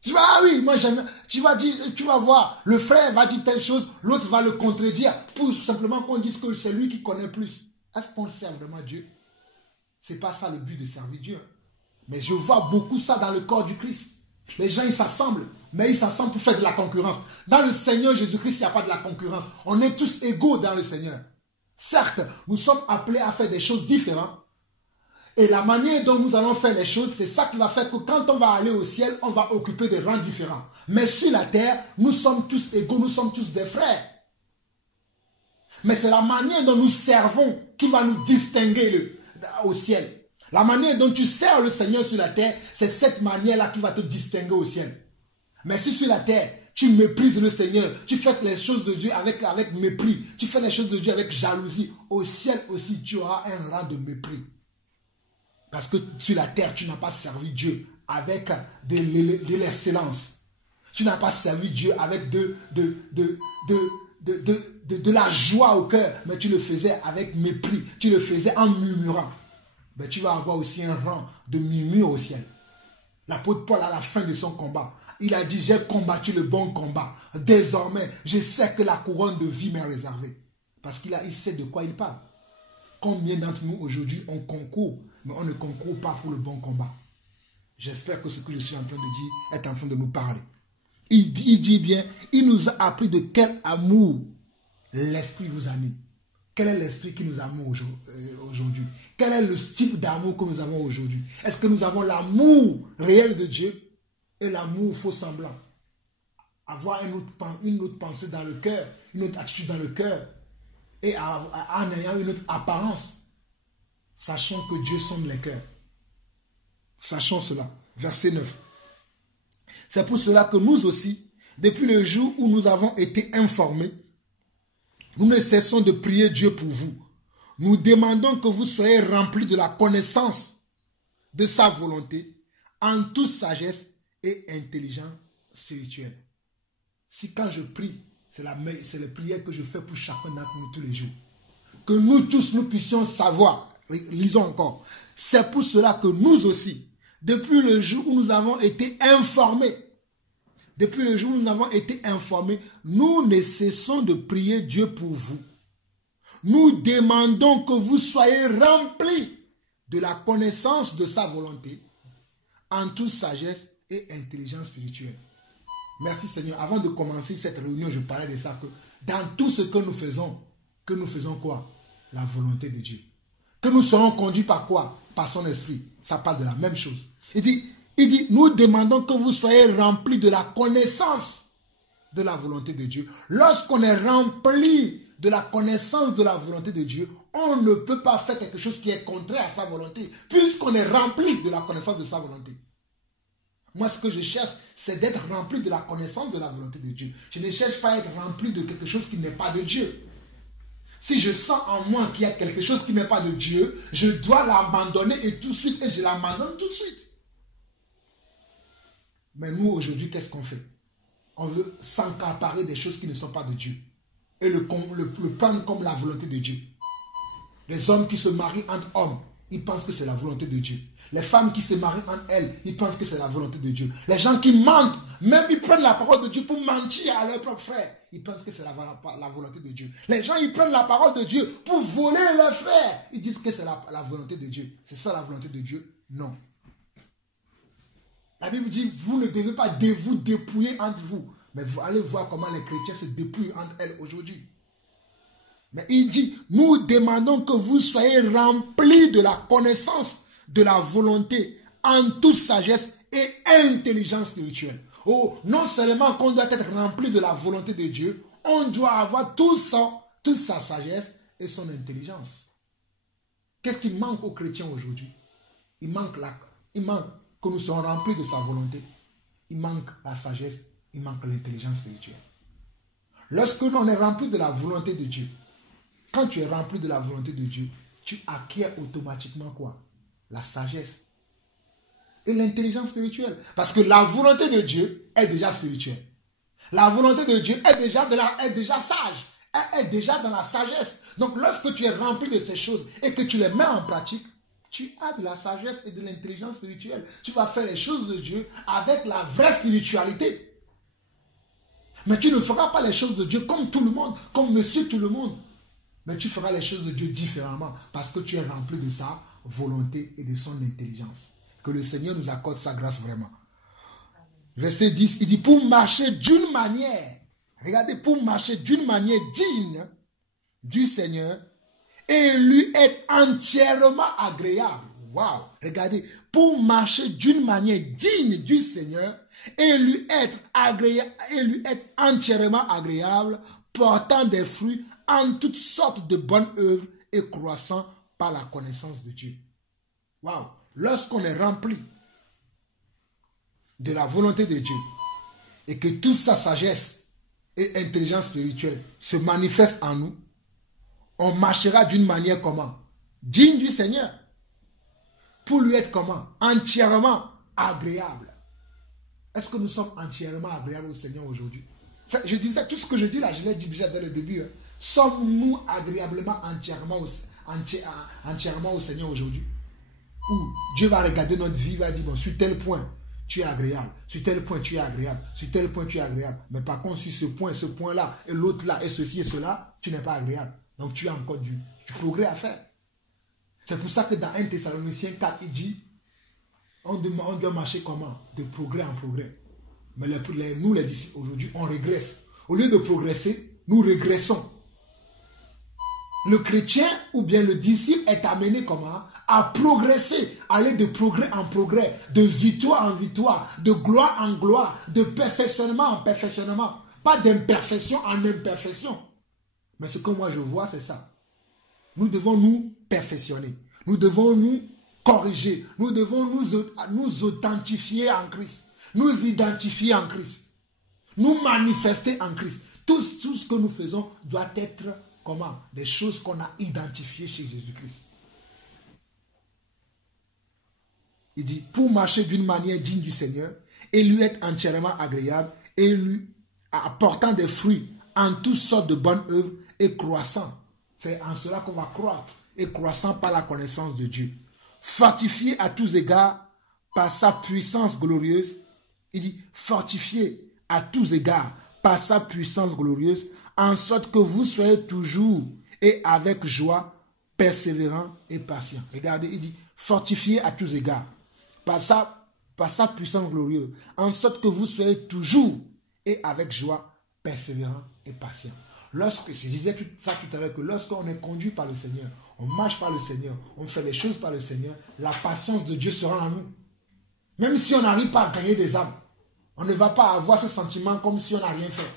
Tu vas, ah oui, moi j'aime. Tu vas voir, le frère va dire telle chose, l'autre va le contredire, pour simplement qu'on dise que c'est lui qui connaît plus. Est-ce qu'on sert vraiment Dieu? Ce n'est pas ça le but de servir Dieu. Mais je vois beaucoup ça dans le corps du Christ. Les gens, ils s'assemblent, mais ils s'assemblent pour faire de la concurrence. Dans le Seigneur Jésus-Christ, il n'y a pas de la concurrence. On est tous égaux dans le Seigneur. Certes, nous sommes appelés à faire des choses différentes. Et la manière dont nous allons faire les choses, c'est ça qui va faire que quand on va aller au ciel, on va occuper des rangs différents. Mais sur la terre, nous sommes tous égaux, nous sommes tous des frères. Mais c'est la manière dont nous servons qui va nous distinguer au ciel. La manière dont tu sers le Seigneur sur la terre, c'est cette manière-là qui va te distinguer au ciel. Mais si sur la terre, tu méprises le Seigneur, tu fais les choses de Dieu avec mépris, tu fais les choses de Dieu avec jalousie, au ciel aussi, tu auras un rang de mépris. Parce que sur la terre, tu n'as pas servi Dieu avec de l'excellence. Tu n'as pas servi Dieu avec de la joie au cœur, mais tu le faisais avec mépris, tu le faisais en murmurant. Ben, tu vas avoir aussi un rang de murmure au ciel. L'apôtre Paul, à la fin de son combat, il a dit, j'ai combattu le bon combat. Désormais, je sais que la couronne de vie m'est réservée. Parce qu'il sait de quoi il parle. Combien d'entre nous aujourd'hui, on concourt, mais on ne concourt pas pour le bon combat. J'espère que ce que je suis en train de dire est en train de nous parler. Il dit bien, il nous a appris de quel amour l'Esprit vous anime. Quel est l'esprit qui nous amène aujourd'hui? Quel est le type d'amour que nous avons aujourd'hui? Est-ce que nous avons l'amour réel de Dieu et l'amour faux semblant? Avoir une autre pensée dans le cœur, une autre attitude dans le cœur, et en ayant une autre apparence, sachant que Dieu sonde les cœurs. Sachons cela. Verset 9. C'est pour cela que nous aussi, depuis le jour où nous avons été informés, nous ne cessons de prier Dieu pour vous. Nous demandons que vous soyez remplis de la connaissance de sa volonté, en toute sagesse et intelligence spirituelle. Si quand je prie, c'est la prière que je fais pour chacun d'entre nous tous les jours. Que nous tous, nous puissions savoir. Lisons encore. C'est pour cela que nous aussi, depuis le jour où nous avons été informés, nous ne cessons de prier Dieu pour vous. Nous demandons que vous soyez remplis de la connaissance de sa volonté, en toute sagesse et intelligence spirituelle. Merci Seigneur. Avant de commencer cette réunion, je parlais de ça, que dans tout ce que nous faisons quoi? La volonté de Dieu. Que nous serons conduits par quoi? Par son esprit. Ça parle de la même chose. Il dit, nous demandons que vous soyez remplis de la connaissance de la volonté de Dieu. Lorsqu'on est rempli de la connaissance de la volonté de Dieu, on ne peut pas faire quelque chose qui est contraire à sa volonté, puisqu'on est rempli de la connaissance de sa volonté. Moi, ce que je cherche, c'est d'être rempli de la connaissance de la volonté de Dieu. Je ne cherche pas à être rempli de quelque chose qui n'est pas de Dieu. Si je sens en moi qu'il y a quelque chose qui n'est pas de Dieu, je dois l'abandonner et tout de suite, et je l'abandonne tout de suite. Mais nous, aujourd'hui, qu'est-ce qu'on fait? On veut s'accaparer des choses qui ne sont pas de Dieu et le prendre comme la volonté de Dieu. Les hommes qui se marient entre hommes, ils pensent que c'est la volonté de Dieu. Les femmes qui se marient entre elles, ils pensent que c'est la volonté de Dieu. Les gens qui mentent, même ils prennent la parole de Dieu pour mentir à leurs propres frères, ils pensent que c'est la volonté de Dieu. Les gens, ils prennent la parole de Dieu pour voler leurs frères, ils disent que c'est la volonté de Dieu. C'est ça la volonté de Dieu? Non. La Bible dit, vous ne devez pas vous dépouiller entre vous. Mais vous allez voir comment les chrétiens se dépouillent entre elles aujourd'hui. Mais il dit, nous demandons que vous soyez remplis de la connaissance de la volonté en toute sagesse et intelligence spirituelle. Oh, non seulement qu'on doit être rempli de la volonté de Dieu, on doit avoir toute sa sagesse et son intelligence. Qu'est-ce qui manque aux chrétiens aujourd'hui? Il manque que nous soyons remplis de sa volonté. Il manque la sagesse, il manque l'intelligence spirituelle. Lorsque l'on est rempli de la volonté de Dieu, quand tu es rempli de la volonté de Dieu, tu acquiers automatiquement quoi? La sagesse et l'intelligence spirituelle. Parce que la volonté de Dieu est déjà spirituelle. La volonté de Dieu est déjà sage. Elle est déjà dans la sagesse. Donc lorsque tu es rempli de ces choses et que tu les mets en pratique, tu as de la sagesse et de l'intelligence spirituelle. Tu vas faire les choses de Dieu avec la vraie spiritualité. Mais tu ne feras pas les choses de Dieu comme tout le monde, comme monsieur tout le monde. Mais tu feras les choses de Dieu différemment parce que tu es rempli de sa volonté et de son intelligence. Que le Seigneur nous accorde sa grâce vraiment. Verset 10, il dit pour marcher d'une manière, regardez, pour marcher d'une manière digne du Seigneur et lui être entièrement agréable. Waouh! Regardez, pour marcher d'une manière digne du Seigneur et lui être entièrement agréable, portant des fruits en toutes sortes de bonnes œuvres et croissant par la connaissance de Dieu. Waouh! Lorsqu'on est rempli de la volonté de Dieu et que toute sa sagesse et intelligence spirituelle se manifeste en nous, on marchera d'une manière comment? Digne du Seigneur. Pour lui être comment? Entièrement agréable. Est-ce que nous sommes entièrement agréables au Seigneur aujourd'hui? Je disais, tout ce que je dis là, je l'ai dit déjà dès le début. Hein. Sommes-nous agréablement entièrement au Seigneur aujourd'hui? Où Dieu va regarder notre vie, va dire, bon, sur tel point, tu es agréable. Sur tel point, tu es agréable. Sur tel point, tu es agréable. Mais par contre, sur ce point-là, et l'autre là, et ceci et cela, tu n'es pas agréable. Donc, tu as encore du progrès à faire. C'est pour ça que dans 1 Thessaloniciens 4, il dit, on doit marcher comment? De progrès en progrès. Mais nous, les disciples, aujourd'hui, on régresse. Au lieu de progresser, nous régressons. le chrétien ou bien le disciple est amené comment? À progresser, aller de progrès en progrès, de victoire en victoire, de gloire en gloire, de perfectionnement en perfectionnement. Pas d'imperfection en imperfection. Mais ce que moi je vois, c'est ça. Nous devons nous perfectionner. Nous devons nous corriger. Nous devons nous authentifier en Christ. Nous identifier en Christ. Nous manifester en Christ. Tout ce que nous faisons doit être comment? Des choses qu'on a identifiées chez Jésus-Christ. Il dit, pour marcher d'une manière digne du Seigneur et lui être entièrement agréable et lui apportant des fruits en toutes sortes de bonnes œuvres et croissant. C'est en cela qu'on va croître et croissant par la connaissance de Dieu. Fortifié à tous égards par sa puissance glorieuse. Il dit, fortifié à tous égards par sa puissance glorieuse, en sorte que vous soyez toujours et avec joie, persévérant et patient. Regardez, il dit, fortifié à tous égards par sa puissance glorieuse, en sorte que vous soyez toujours et avec joie, persévérant et patient. Je disais ça tout à l'heure, que lorsqu'on est conduit par le Seigneur, on marche par le Seigneur, on fait les choses par le Seigneur, la patience de Dieu sera en nous. Même si on n'arrive pas à gagner des âmes, on ne va pas avoir ce sentiment comme si on n'a rien fait.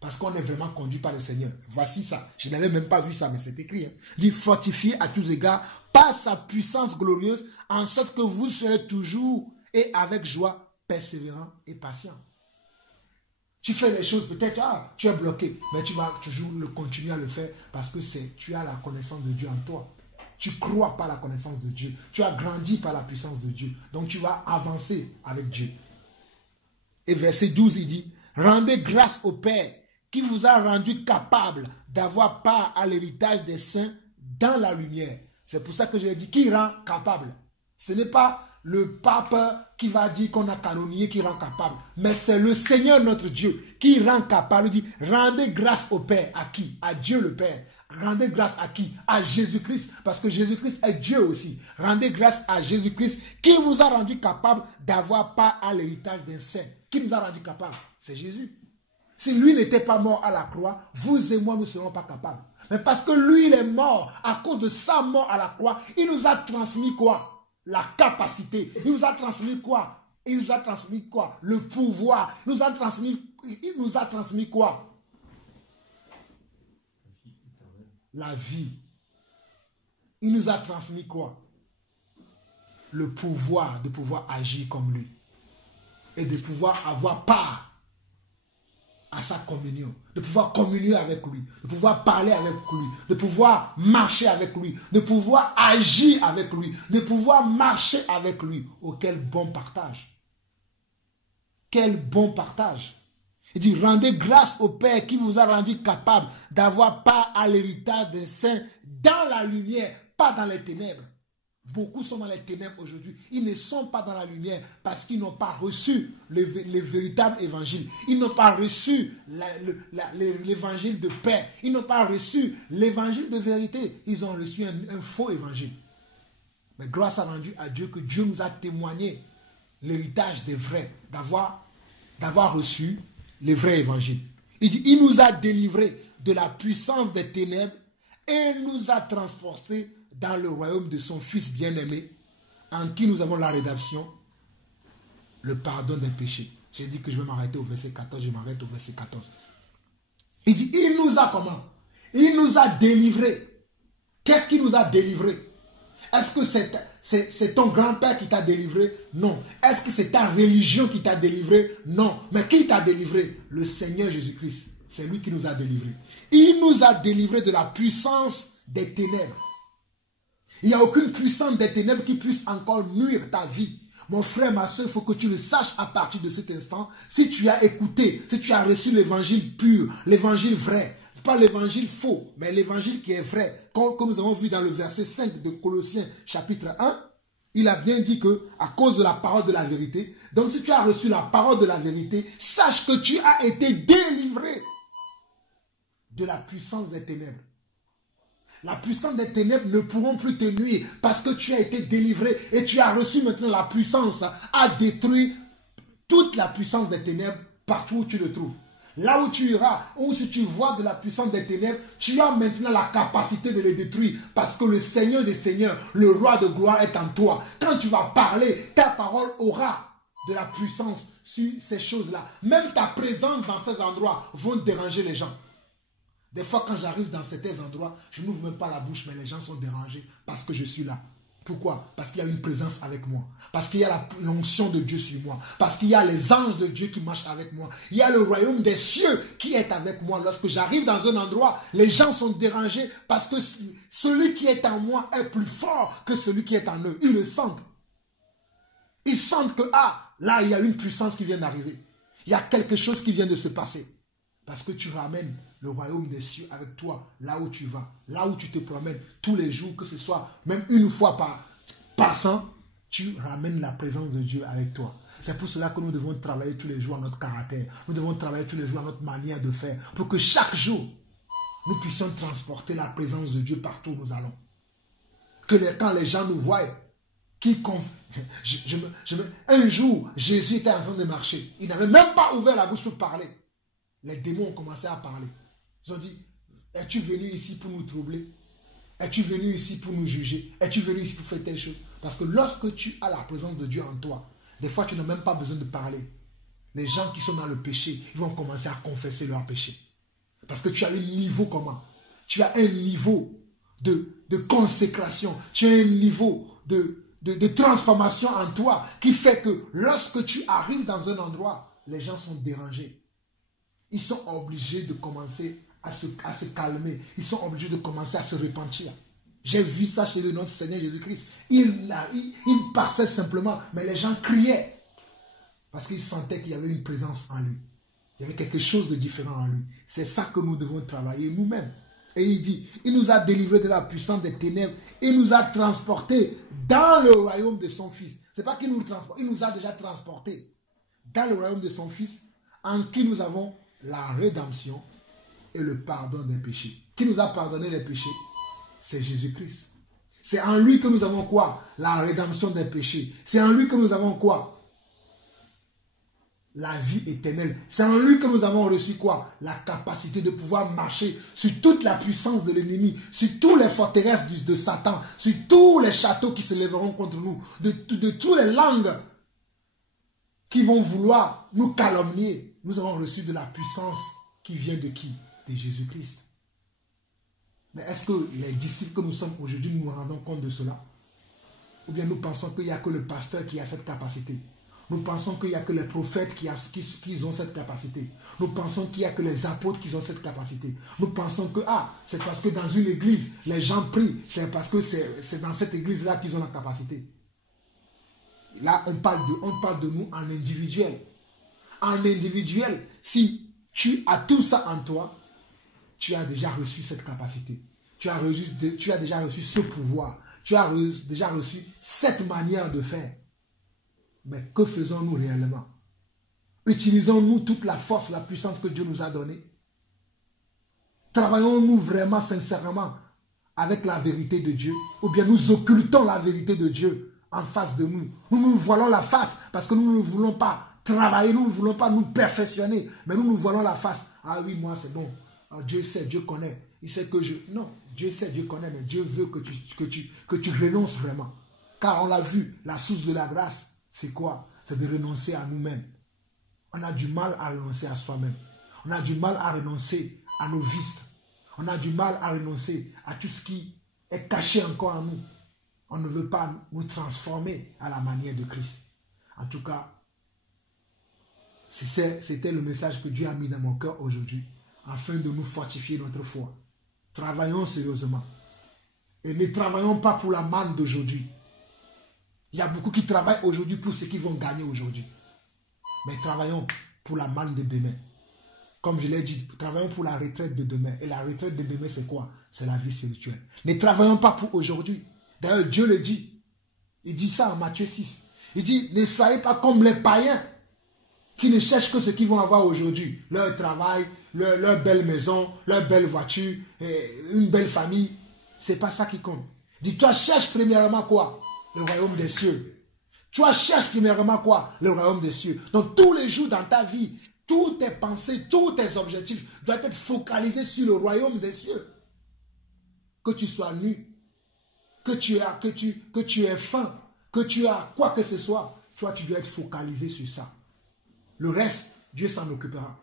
Parce qu'on est vraiment conduit par le Seigneur. Voici ça. Je n'avais même pas vu ça, mais c'est écrit. Dit, fortifié à tous égards par sa puissance glorieuse, en sorte que vous soyez toujours et avec joie, persévérant et patient. Tu fais les choses, peut-être, tu es bloqué, mais tu vas toujours continuer à le faire parce que tu as la connaissance de Dieu en toi. Tu crois par la connaissance de Dieu. Tu as grandi par la puissance de Dieu. Donc tu vas avancer avec Dieu. Et verset 12, il dit, rendez grâce au Père qui vous a rendu capable d'avoir part à l'héritage des saints dans la lumière. C'est pour ça que je l'ai dit, qui rend capable? Ce n'est pas le pape qui va dire qu'on a canonié qui rend capable, mais c'est le Seigneur notre Dieu qui rend capable. Il dit, rendez grâce au Père. À qui? À Dieu le Père. Rendez grâce à qui? À Jésus-Christ, parce que Jésus-Christ est Dieu aussi. Rendez grâce à Jésus-Christ qui vous a rendu capable d'avoir part à l'héritage des saints. Qui nous a rendu capable? C'est Jésus. Si lui n'était pas mort à la croix, vous et moi ne serons pas capables. Mais parce que lui, il est mort, à cause de sa mort à la croix, il nous a transmis quoi? La capacité. Il nous a transmis quoi? Il nous a transmis quoi? Le pouvoir. Il nous a transmis quoi? La vie. Il nous a transmis quoi? Le pouvoir de pouvoir agir comme lui. Et de pouvoir avoir part à sa communion, de pouvoir communier avec lui, de pouvoir parler avec lui, de pouvoir marcher avec lui, de pouvoir agir avec lui, de pouvoir marcher avec lui. Oh, quel bon partage! Quel bon partage! Il dit, rendez grâce au Père qui vous a rendu capable d'avoir part à l'héritage des saints dans la lumière, pas dans les ténèbres. Beaucoup sont dans les ténèbres aujourd'hui. Ils ne sont pas dans la lumière parce qu'ils n'ont pas reçu le véritable évangile. Ils n'ont pas reçu l'évangile de paix. Ils n'ont pas reçu l'évangile de vérité. Ils ont reçu un faux évangile. Mais grâce à Dieu que Dieu nous a témoigné l'héritage des vrais, d'avoir reçu le vrai évangile. Il dit, il nous a délivrés de la puissance des ténèbres et nous a transportés dans le royaume de son Fils bien-aimé, en qui nous avons la rédemption, le pardon des péchés. J'ai dit que je vais m'arrêter au verset 14, je m'arrête au verset 14. Il dit, il nous a comment? Il nous a délivrés. Qu'est-ce qu'il nous a délivrés? Est-ce que c'est ton grand-père qui t'a délivré? Non. Est-ce que c'est ta religion qui t'a délivré? Non. Mais qui t'a délivré? Le Seigneur Jésus-Christ. C'est lui qui nous a délivrés. Il nous a délivrés de la puissance des ténèbres. Il n'y a aucune puissance des ténèbres qui puisse encore nuire ta vie. Mon frère, ma soeur, il faut que tu le saches à partir de cet instant. Si tu as écouté, si tu as reçu l'évangile pur, l'évangile vrai, ce n'est pas l'évangile faux, mais l'évangile qui est vrai, comme nous avons vu dans le verset 5 de Colossiens chapitre 1, il a bien dit que à cause de la parole de la vérité, donc si tu as reçu la parole de la vérité, sache que tu as été délivré de la puissance des ténèbres. La puissance des ténèbres ne pourront plus te nuire parce que tu as été délivré et tu as reçu maintenant la puissance à détruire toute la puissance des ténèbres partout où tu le trouves. Là où tu iras, ou si tu vois de la puissance des ténèbres, tu as maintenant la capacité de les détruire. Parce que le Seigneur des Seigneurs, le Roi de gloire est en toi. Quand tu vas parler, ta parole aura de la puissance sur ces choses-là. Même ta présence dans ces endroits vont déranger les gens. Des fois, quand j'arrive dans certains endroits, je n'ouvre même pas la bouche, mais les gens sont dérangés parce que je suis là. Pourquoi? Parce qu'il y a une présence avec moi. Parce qu'il y a l'onction de Dieu sur moi. Parce qu'il y a les anges de Dieu qui marchent avec moi. Il y a le royaume des cieux qui est avec moi. Lorsque j'arrive dans un endroit, les gens sont dérangés parce que celui qui est en moi est plus fort que celui qui est en eux. Ils le sentent. Ils sentent que, là, il y a une puissance qui vient d'arriver. Il y a quelque chose qui vient de se passer. Parce que tu ramènes le royaume des cieux avec toi, là où tu vas, là où tu te promènes, tous les jours, que ce soit même une fois par an, tu ramènes la présence de Dieu avec toi. C'est pour cela que nous devons travailler tous les jours à notre caractère. Nous devons travailler tous les jours à notre manière de faire. Pour que chaque jour, nous puissions transporter la présence de Dieu partout où nous allons. Quand les gens nous voient, un jour, Jésus était en train de marcher. Il n'avait même pas ouvert la bouche pour parler. Les démons ont commencé à parler. Ils ont dit, es-tu venu ici pour nous troubler? Es-tu venu ici pour nous juger? Es-tu venu ici pour faire telle chose? Parce que lorsque tu as la présence de Dieu en toi, des fois tu n'as même pas besoin de parler. Les gens qui sont dans le péché, ils vont commencer à confesser leur péché. Parce que tu as un niveau comment? Tu as un niveau de consécration. Tu as un niveau de transformation en toi qui fait que lorsque tu arrives dans un endroit, les gens sont dérangés. Ils sont obligés de commencer à se calmer. Ils sont obligés de commencer à se repentir. J'ai vu ça chez notre Seigneur Jésus-Christ. Il passait simplement, mais les gens criaient. Parce qu'ils sentaient qu'il y avait une présence en lui. Il y avait quelque chose de différent en lui. C'est ça que nous devons travailler nous-mêmes. Et il dit, il nous a délivrés de la puissance des ténèbres. Il nous a transportés dans le royaume de son Fils. C'est pas qu'il nous transporte, il nous a déjà transportés dans le royaume de son Fils, en qui nous avons la rédemption et le pardon des péchés. Qui nous a pardonné les péchés? C'est Jésus-Christ. C'est en lui que nous avons quoi? La rédemption des péchés. C'est en lui que nous avons quoi? La vie éternelle. C'est en lui que nous avons reçu quoi? La capacité de pouvoir marcher sur toute la puissance de l'ennemi, sur toutes les forteresses de Satan, sur tous les châteaux qui se lèveront contre nous, de toutes les langues qui vont vouloir nous calomnier. Nous avons reçu de la puissance qui vient de qui? De Jésus-Christ. Mais est-ce que les disciples que nous sommes aujourd'hui, nous nous rendons compte de cela? Ou bien nous pensons qu'il n'y a que le pasteur qui a cette capacité? Nous pensons qu'il n'y a que les prophètes qui ont cette capacité. Nous pensons qu'il n'y a que les apôtres qui ont cette capacité. Nous pensons que c'est parce que dans une église, les gens prient. C'est parce que c'est dans cette église-là qu'ils ont la capacité. Là, on parle de nous en individuel. En individuel, si tu as tout ça en toi, tu as déjà reçu cette capacité. Tu as déjà reçu ce pouvoir. Tu as déjà reçu cette manière de faire. Mais que faisons-nous réellement? Utilisons-nous toute la force, la puissance que Dieu nous a donnée? Travaillons-nous vraiment sincèrement avec la vérité de Dieu? Ou bien nous occultons la vérité de Dieu en face de nous? Nous nous voilons la face parce que nous ne voulons pas travailler, nous ne voulons pas nous perfectionner, mais nous nous voilons la face. Ah oui, moi c'est bon. Dieu sait, Dieu connaît. Il sait que je... Non, Dieu sait, Dieu connaît, mais Dieu veut que tu renonces vraiment. Car on l'a vu, la source de la grâce, c'est quoi? C'est de renoncer à nous-mêmes. On a du mal à renoncer à soi-même. On a du mal à renoncer à nos vices. On a du mal à renoncer à tout ce qui est caché encore en nous. On ne veut pas nous transformer à la manière de Christ. En tout cas, c'était le message que Dieu a mis dans mon cœur aujourd'hui, afin de nous fortifier notre foi. Travaillons sérieusement. Et ne travaillons pas pour la manne d'aujourd'hui. Il y a beaucoup qui travaillent aujourd'hui pour ce qu'ils vont gagner aujourd'hui. Mais travaillons pour la manne de demain. Comme je l'ai dit, travaillons pour la retraite de demain. Et la retraite de demain, c'est quoi? C'est la vie spirituelle. Ne travaillons pas pour aujourd'hui. D'ailleurs, Dieu le dit. Il dit ça en Matthieu 6. Il dit, ne soyez pas comme les païens qui ne cherchent que ce qu'ils vont avoir aujourd'hui. Leur travail, leur belle maison, leur belle voiture, une belle famille. C'est pas ça qui compte. Dis-toi, cherche premièrement quoi? Le royaume des cieux. Toi, cherche premièrement quoi? Le royaume des cieux. Donc, tous les jours dans ta vie, Toutes tes pensées, tous tes objectifs doivent être focalisés sur le royaume des cieux. Que tu sois nu, que tu aies faim, que tu as quoi que ce soit, toi tu dois être focalisé sur ça. Le reste, Dieu s'en occupera.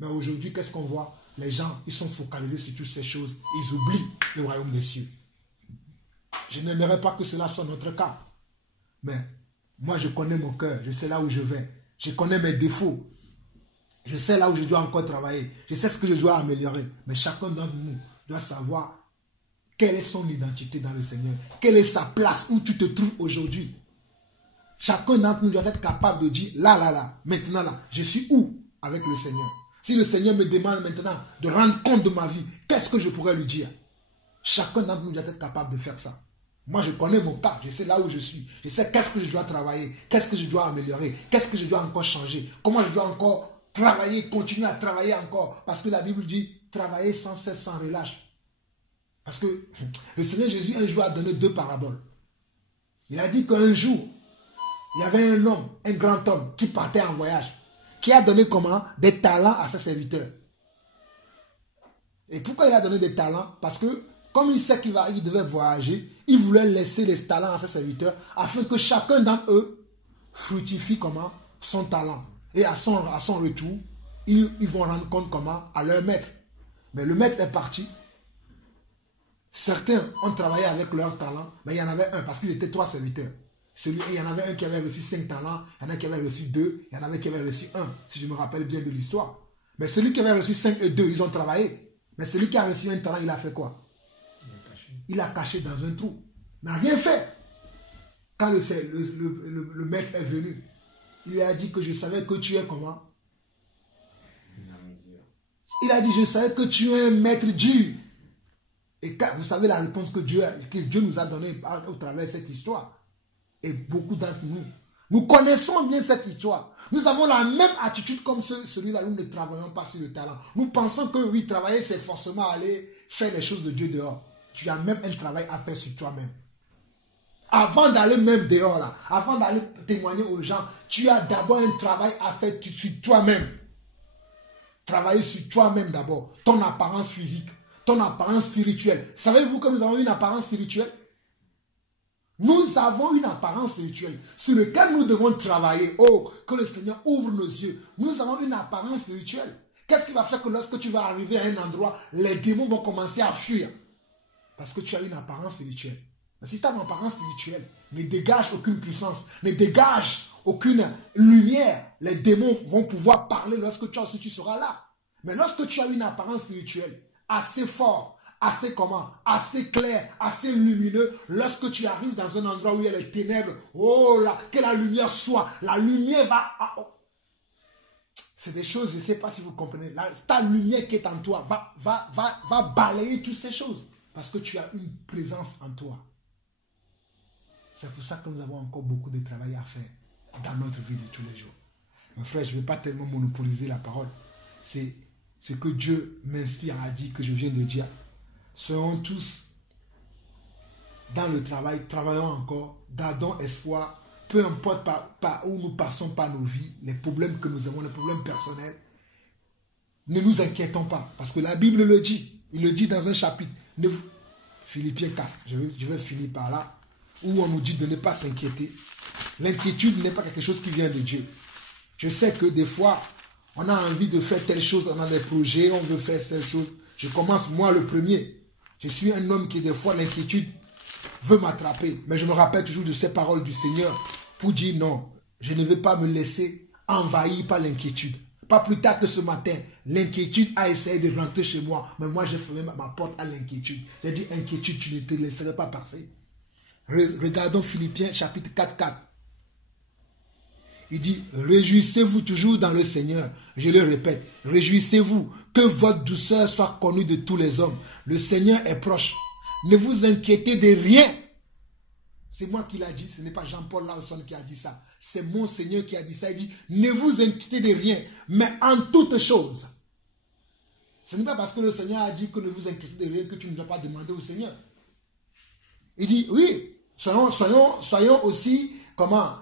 Mais aujourd'hui, qu'est-ce qu'on voit? Les gens, ils sont focalisés sur toutes ces choses. Ils oublient le royaume des cieux. Je n'aimerais pas que cela soit notre cas. Mais moi, je connais mon cœur. Je sais là où je vais. Je connais mes défauts. Je sais là où je dois encore travailler. Je sais ce que je dois améliorer. Mais chacun d'entre nous doit savoir quelle est son identité dans le Seigneur. Quelle est sa place où tu te trouves aujourd'hui. Chacun d'entre nous doit être capable de dire, là, maintenant là, je suis où avec le Seigneur? Si le Seigneur me demande maintenant de rendre compte de ma vie, qu'est-ce que je pourrais lui dire? Chacun d'entre nous doit être capable de faire ça. Moi, je connais mon cas, je sais là où je suis. Je sais qu'est-ce que je dois travailler, qu'est-ce que je dois améliorer, qu'est-ce que je dois encore changer, comment je dois encore travailler, continuer à travailler encore. Parce que la Bible dit, travailler sans cesse, sans relâche. Parce que le Seigneur Jésus, un jour, a donné 2 paraboles. Il a dit qu'un jour, il y avait un homme, un grand homme, qui partait en voyage, qui a donné comment? Des talents à ses serviteurs. Et pourquoi il a donné des talents? Parce que, comme il sait qu'il devait voyager, il voulait laisser les talents à ses serviteurs, afin que chacun d'entre eux fructifie comment? Son talent. Et à son retour, ils vont rendre compte comment? À leur maître. Mais le maître est parti. Certains ont travaillé avec leur talent, mais il y en avait un, parce qu'ils étaient 3 serviteurs. Il y en avait un qui avait reçu 5 talents, il y en a qui avait reçu 2, il y en avait qui avait reçu 1, si je me rappelle bien de l'histoire. Mais celui qui avait reçu 5 et 2, ils ont travaillé. Mais celui qui a reçu un talent, il a fait quoi? Il a caché dans un trou. Il n'a rien fait. Quand le maître est venu, il lui a dit que je savais que tu es comment? Il a dit, je savais que tu es un maître dur. Et vous savez la réponse que Dieu nous a donnée au travers de cette histoire. Et beaucoup d'entre nous, nous connaissons bien cette histoire. Nous avons la même attitude comme celui-là. Nous ne travaillons pas sur le talent. Nous pensons que oui, travailler, c'est forcément aller faire les choses de Dieu dehors. Tu as même un travail à faire sur toi-même. Avant d'aller même dehors, là, avant d'aller témoigner aux gens, tu as d'abord un travail à faire sur toi-même. Travailler sur toi-même d'abord. Ton apparence physique, ton apparence spirituelle. Savez-vous que nous avons une apparence spirituelle? Nous avons une apparence spirituelle sur laquelle nous devons travailler. Oh, que le Seigneur ouvre nos yeux. Nous avons une apparence spirituelle. Qu'est-ce qui va faire que lorsque tu vas arriver à un endroit, les démons vont commencer à fuir? Parce que tu as une apparence spirituelle. Mais si tu as une apparence spirituelle, ne dégage aucune puissance, ne dégage aucune lumière, les démons vont pouvoir parler lorsque tu seras là. Mais lorsque tu as une apparence spirituelle assez forte, assez comment? Assez clair, assez lumineux. Lorsque tu arrives dans un endroit où il y a les ténèbres, oh là, que la lumière soit. La lumière va... C'est des choses, je ne sais pas si vous comprenez. Ta lumière qui est en toi va balayer toutes ces choses. Parce que tu as une présence en toi. C'est pour ça que nous avons encore beaucoup de travail à faire dans notre vie de tous les jours. Mon frère, je ne vais pas tellement monopoliser la parole. C'est ce que Dieu m'inspire à dire, que je viens de dire. Soyons tous dans le travail, travaillons encore, gardons espoir, peu importe par où nous passons par nos vies, les problèmes que nous avons, les problèmes personnels, ne nous inquiétons pas, parce que la Bible le dit, il le dit dans un chapitre 9, Philippiens 4, je vais finir par là, où on nous dit de ne pas s'inquiéter. L'inquiétude n'est pas quelque chose qui vient de Dieu. Je sais que des fois, on a envie de faire telle chose, on a des projets, on veut faire telle chose. Je commence moi le premier. Je suis un homme qui des fois l'inquiétude veut m'attraper. Mais je me rappelle toujours de ces paroles du Seigneur pour dire non, je ne vais pas me laisser envahir par l'inquiétude. Pas plus tard que ce matin, l'inquiétude a essayé de rentrer chez moi. Mais moi, j'ai fermé ma porte à l'inquiétude. J'ai dit, inquiétude, tu ne te laisserais pas passer. Regardons Philippiens chapitre 4. Il dit, réjouissez-vous toujours dans le Seigneur. Je le répète, réjouissez-vous, que votre douceur soit connue de tous les hommes. Le Seigneur est proche. Ne vous inquiétez de rien. C'est moi qui l'a dit, ce n'est pas Jean-Paul Lawson qui a dit ça. C'est mon Seigneur qui a dit ça. Il dit, ne vous inquiétez de rien, mais en toutes choses. Ce n'est pas parce que le Seigneur a dit que ne vous inquiétez de rien que tu ne dois pas demander au Seigneur. Il dit, oui, soyons aussi, comment,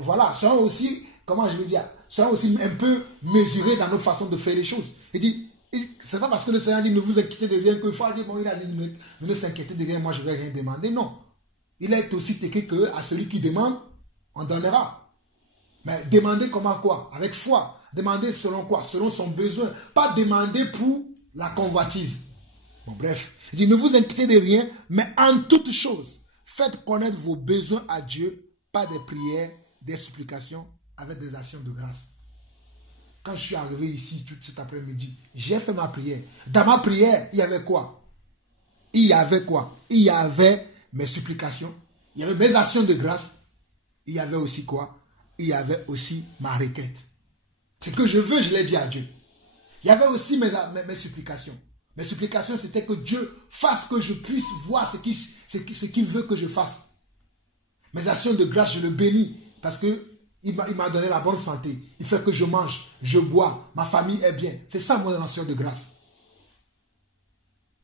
voilà, soyons aussi comment je veux dire, soyons aussi un peu mesurés dans nos façons de faire les choses. Il dit, c'est pas parce que le Seigneur dit ne vous inquiétez de rien que faut dire, bon, il a dit ne s'inquiétez de rien, moi je vais rien demander. Non. Il est aussi écrit que à celui qui demande, on donnera. Mais demander comment quoi? Avec foi. Demander selon quoi? Selon son besoin. Pas demander pour la convoitise. Bon, bref. Il dit ne vous inquiétez de rien, mais en toute chose, faites connaître vos besoins à Dieu, pas des prières, des supplications, avec des actions de grâce. Quand je suis arrivé ici tout cet après-midi, j'ai fait ma prière. Dans ma prière, il y avait quoi? Il y avait quoi? Il y avait mes supplications, il y avait mes actions de grâce, il y avait aussi quoi? Il y avait aussi ma requête. Ce que je veux, je l'ai dit à Dieu. Il y avait aussi mes supplications. Mes supplications, c'était que Dieu fasse que je puisse voir ce qu'il veut que je fasse. Mes actions de grâce, je le bénis parce que il m'a donné la bonne santé. Il fait que je mange, je bois, ma famille est bien. C'est ça mon action de grâce.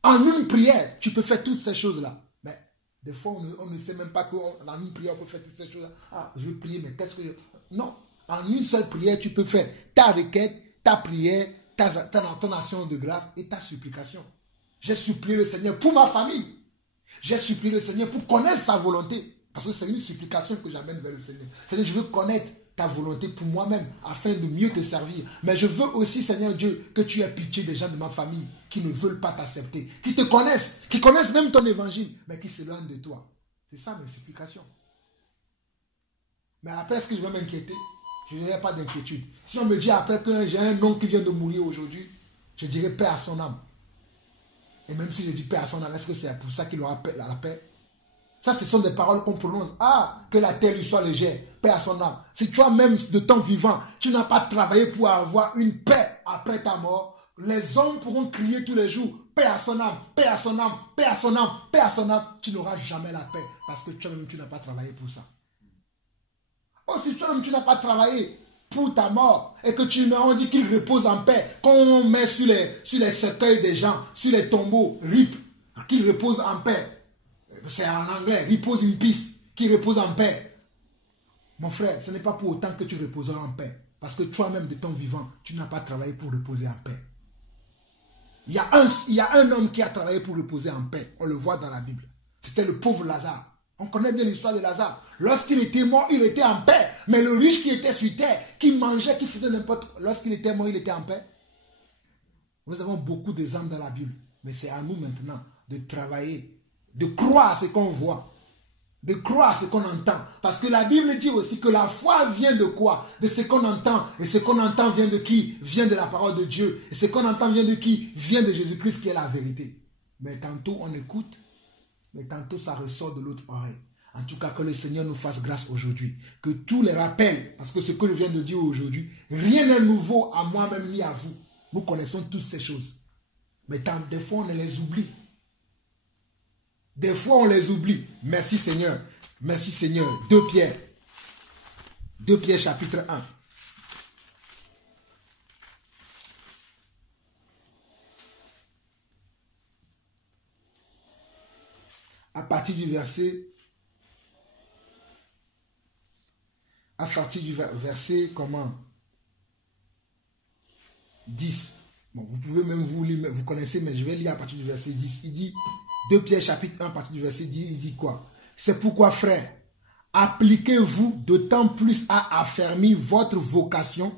En une prière, tu peux faire toutes ces choses-là. Mais des fois, on ne sait même pas qu'en une prière, on peut faire toutes ces choses-là. Ah, je vais prier, mais qu'est-ce que je... Non. En une seule prière, tu peux faire ta requête, ta prière, ton action de grâce et ta supplication. J'ai supplié le Seigneur pour ma famille. J'ai supplié le Seigneur pour connaître sa volonté. Parce que c'est une supplication que j'amène vers le Seigneur. Seigneur, je veux connaître ta volonté pour moi-même afin de mieux te servir. Mais je veux aussi, Seigneur Dieu, que tu aies pitié des gens de ma famille qui ne veulent pas t'accepter, qui te connaissent, qui connaissent même ton évangile, mais qui s'éloignent de toi. C'est ça mes supplications. Mais après, est-ce que je vais m'inquiéter? Je n'aurai pas d'inquiétude. Si on me dit après que j'ai un oncle qui vient de mourir aujourd'hui, je dirai paix à son âme. Et même si je dis paix à son âme, est-ce que c'est pour ça qu'il aura la paix? Ça, ce sont des paroles qu'on prononce. Ah, que la terre lui soit légère, paix à son âme. Si toi-même, de ton vivant, tu n'as pas travaillé pour avoir une paix après ta mort, les hommes pourront crier tous les jours, paix à son âme, paix à son âme, paix à son âme, paix à son âme. Tu n'auras jamais la paix parce que toi-même, tu n'as pas travaillé pour ça. Oh, si toi-même, tu n'as pas travaillé pour ta mort et que tu mets, on dit qu'il repose en paix, quand on met sur les cercueils des gens, sur les tombeaux, RIP, qu'il repose en paix. C'est en anglais, repose in peace, qui repose en paix. Mon frère, ce n'est pas pour autant que tu reposeras en paix. Parce que toi-même, de ton vivant, tu n'as pas travaillé pour reposer en paix. Il y a un homme qui a travaillé pour reposer en paix. On le voit dans la Bible. C'était le pauvre Lazare. On connaît bien l'histoire de Lazare. Lorsqu'il était mort, il était en paix. Mais le riche qui était sur terre, qui mangeait, qui faisait n'importe quoi, lorsqu'il était mort, il était en paix. Nous avons beaucoup d'exemples dans la Bible. Mais c'est à nous maintenant de travailler, de croire ce qu'on voit, de croire ce qu'on entend. Parce que la Bible dit aussi que la foi vient de quoi? De ce qu'on entend. Et ce qu'on entend vient de qui? Vient de la parole de Dieu. Et ce qu'on entend vient de qui? Vient de Jésus-Christ qui est la vérité. Mais tantôt on écoute, mais tantôt ça ressort de l'autre oreille. En tout cas, que le Seigneur nous fasse grâce aujourd'hui. Que tous les rappels, parce que ce que je viens de dire aujourd'hui, rien n'est nouveau à moi-même ni à vous. Nous connaissons toutes ces choses. Mais des fois on les oublie. Des fois, on les oublie. Merci Seigneur. Merci Seigneur. 2 Pierre. 2 Pierre chapitre 1. À partir du verset... À partir du verset, comment? 10. Bon, vous pouvez même vous lire, vous connaissez, mais je vais lire à partir du verset 10. Il dit... 2 Pierre chapitre 1, à partir du verset 10, il dit quoi? C'est pourquoi, frères, appliquez-vous d'autant plus à affermir votre vocation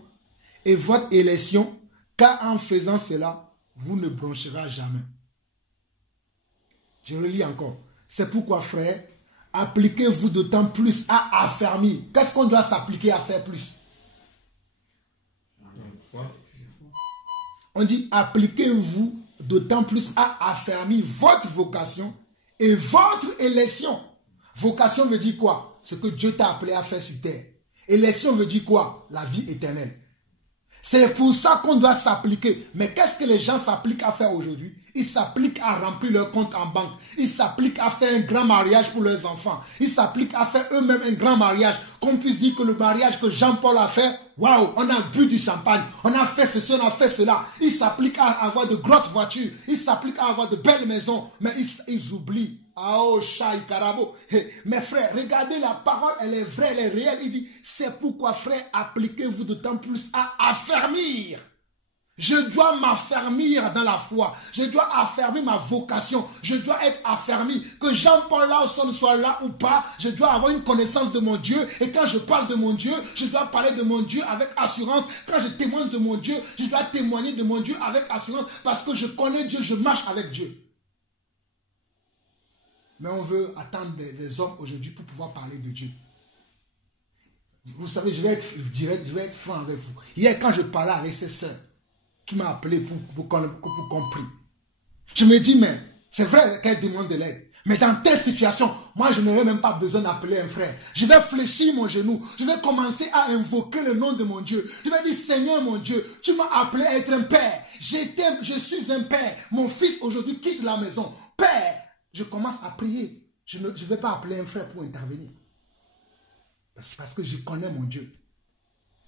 et votre élection, car en faisant cela, vous ne broncherez jamais. Je le lis encore. C'est pourquoi, frères, appliquez-vous d'autant plus à affermir. Qu'est-ce qu'on doit s'appliquer à faire plus? On dit appliquez-vous d'autant plus à affermir votre vocation et votre élection. Vocation veut dire quoi? Ce que Dieu t'a appelé à faire sur terre. Élection veut dire quoi? La vie éternelle. C'est pour ça qu'on doit s'appliquer. Mais qu'est-ce que les gens s'appliquent à faire aujourd'hui? Ils s'appliquent à remplir leur compte en banque. Ils s'appliquent à faire un grand mariage pour leurs enfants. Ils s'appliquent à faire eux-mêmes un grand mariage. Qu'on puisse dire que le mariage que Jean-Paul a fait, waouh, on a bu du champagne. On a fait ceci, on a fait cela. Ils s'appliquent à avoir de grosses voitures. Ils s'appliquent à avoir de belles maisons. Mais ils oublient Ah, oh, Shai Karabo. Mes frères, regardez la parole, elle est vraie, elle est réelle. Il dit, c'est pourquoi, frère, appliquez-vous d'autant plus à affermir. Je dois m'affermir dans la foi. Je dois affermir ma vocation. Je dois être affermi. Que Jean-Paul Lawson soit là ou pas, je dois avoir une connaissance de mon Dieu. Et quand je parle de mon Dieu, je dois parler de mon Dieu avec assurance. Quand je témoigne de mon Dieu, je dois témoigner de mon Dieu avec assurance. Parce que je connais Dieu, je marche avec Dieu. Mais on veut attendre des hommes aujourd'hui pour pouvoir parler de Dieu. Vous savez, je vais être direct, je vais être franc avec vous. Hier, quand je parlais avec ces sœurs, qui m'a appelé pour compris. Je me dis, mais c'est vrai qu'elle demande de l'aide. Mais dans telle situation, moi, je n'aurais même pas besoin d'appeler un frère. Je vais fléchir mon genou. Je vais commencer à invoquer le nom de mon Dieu. Je vais dire, Seigneur mon Dieu, tu m'as appelé à être un père. Je suis un père. Mon fils aujourd'hui quitte la maison. Père, je commence à prier. Je ne vais pas appeler un frère pour intervenir. Parce que je connais mon Dieu.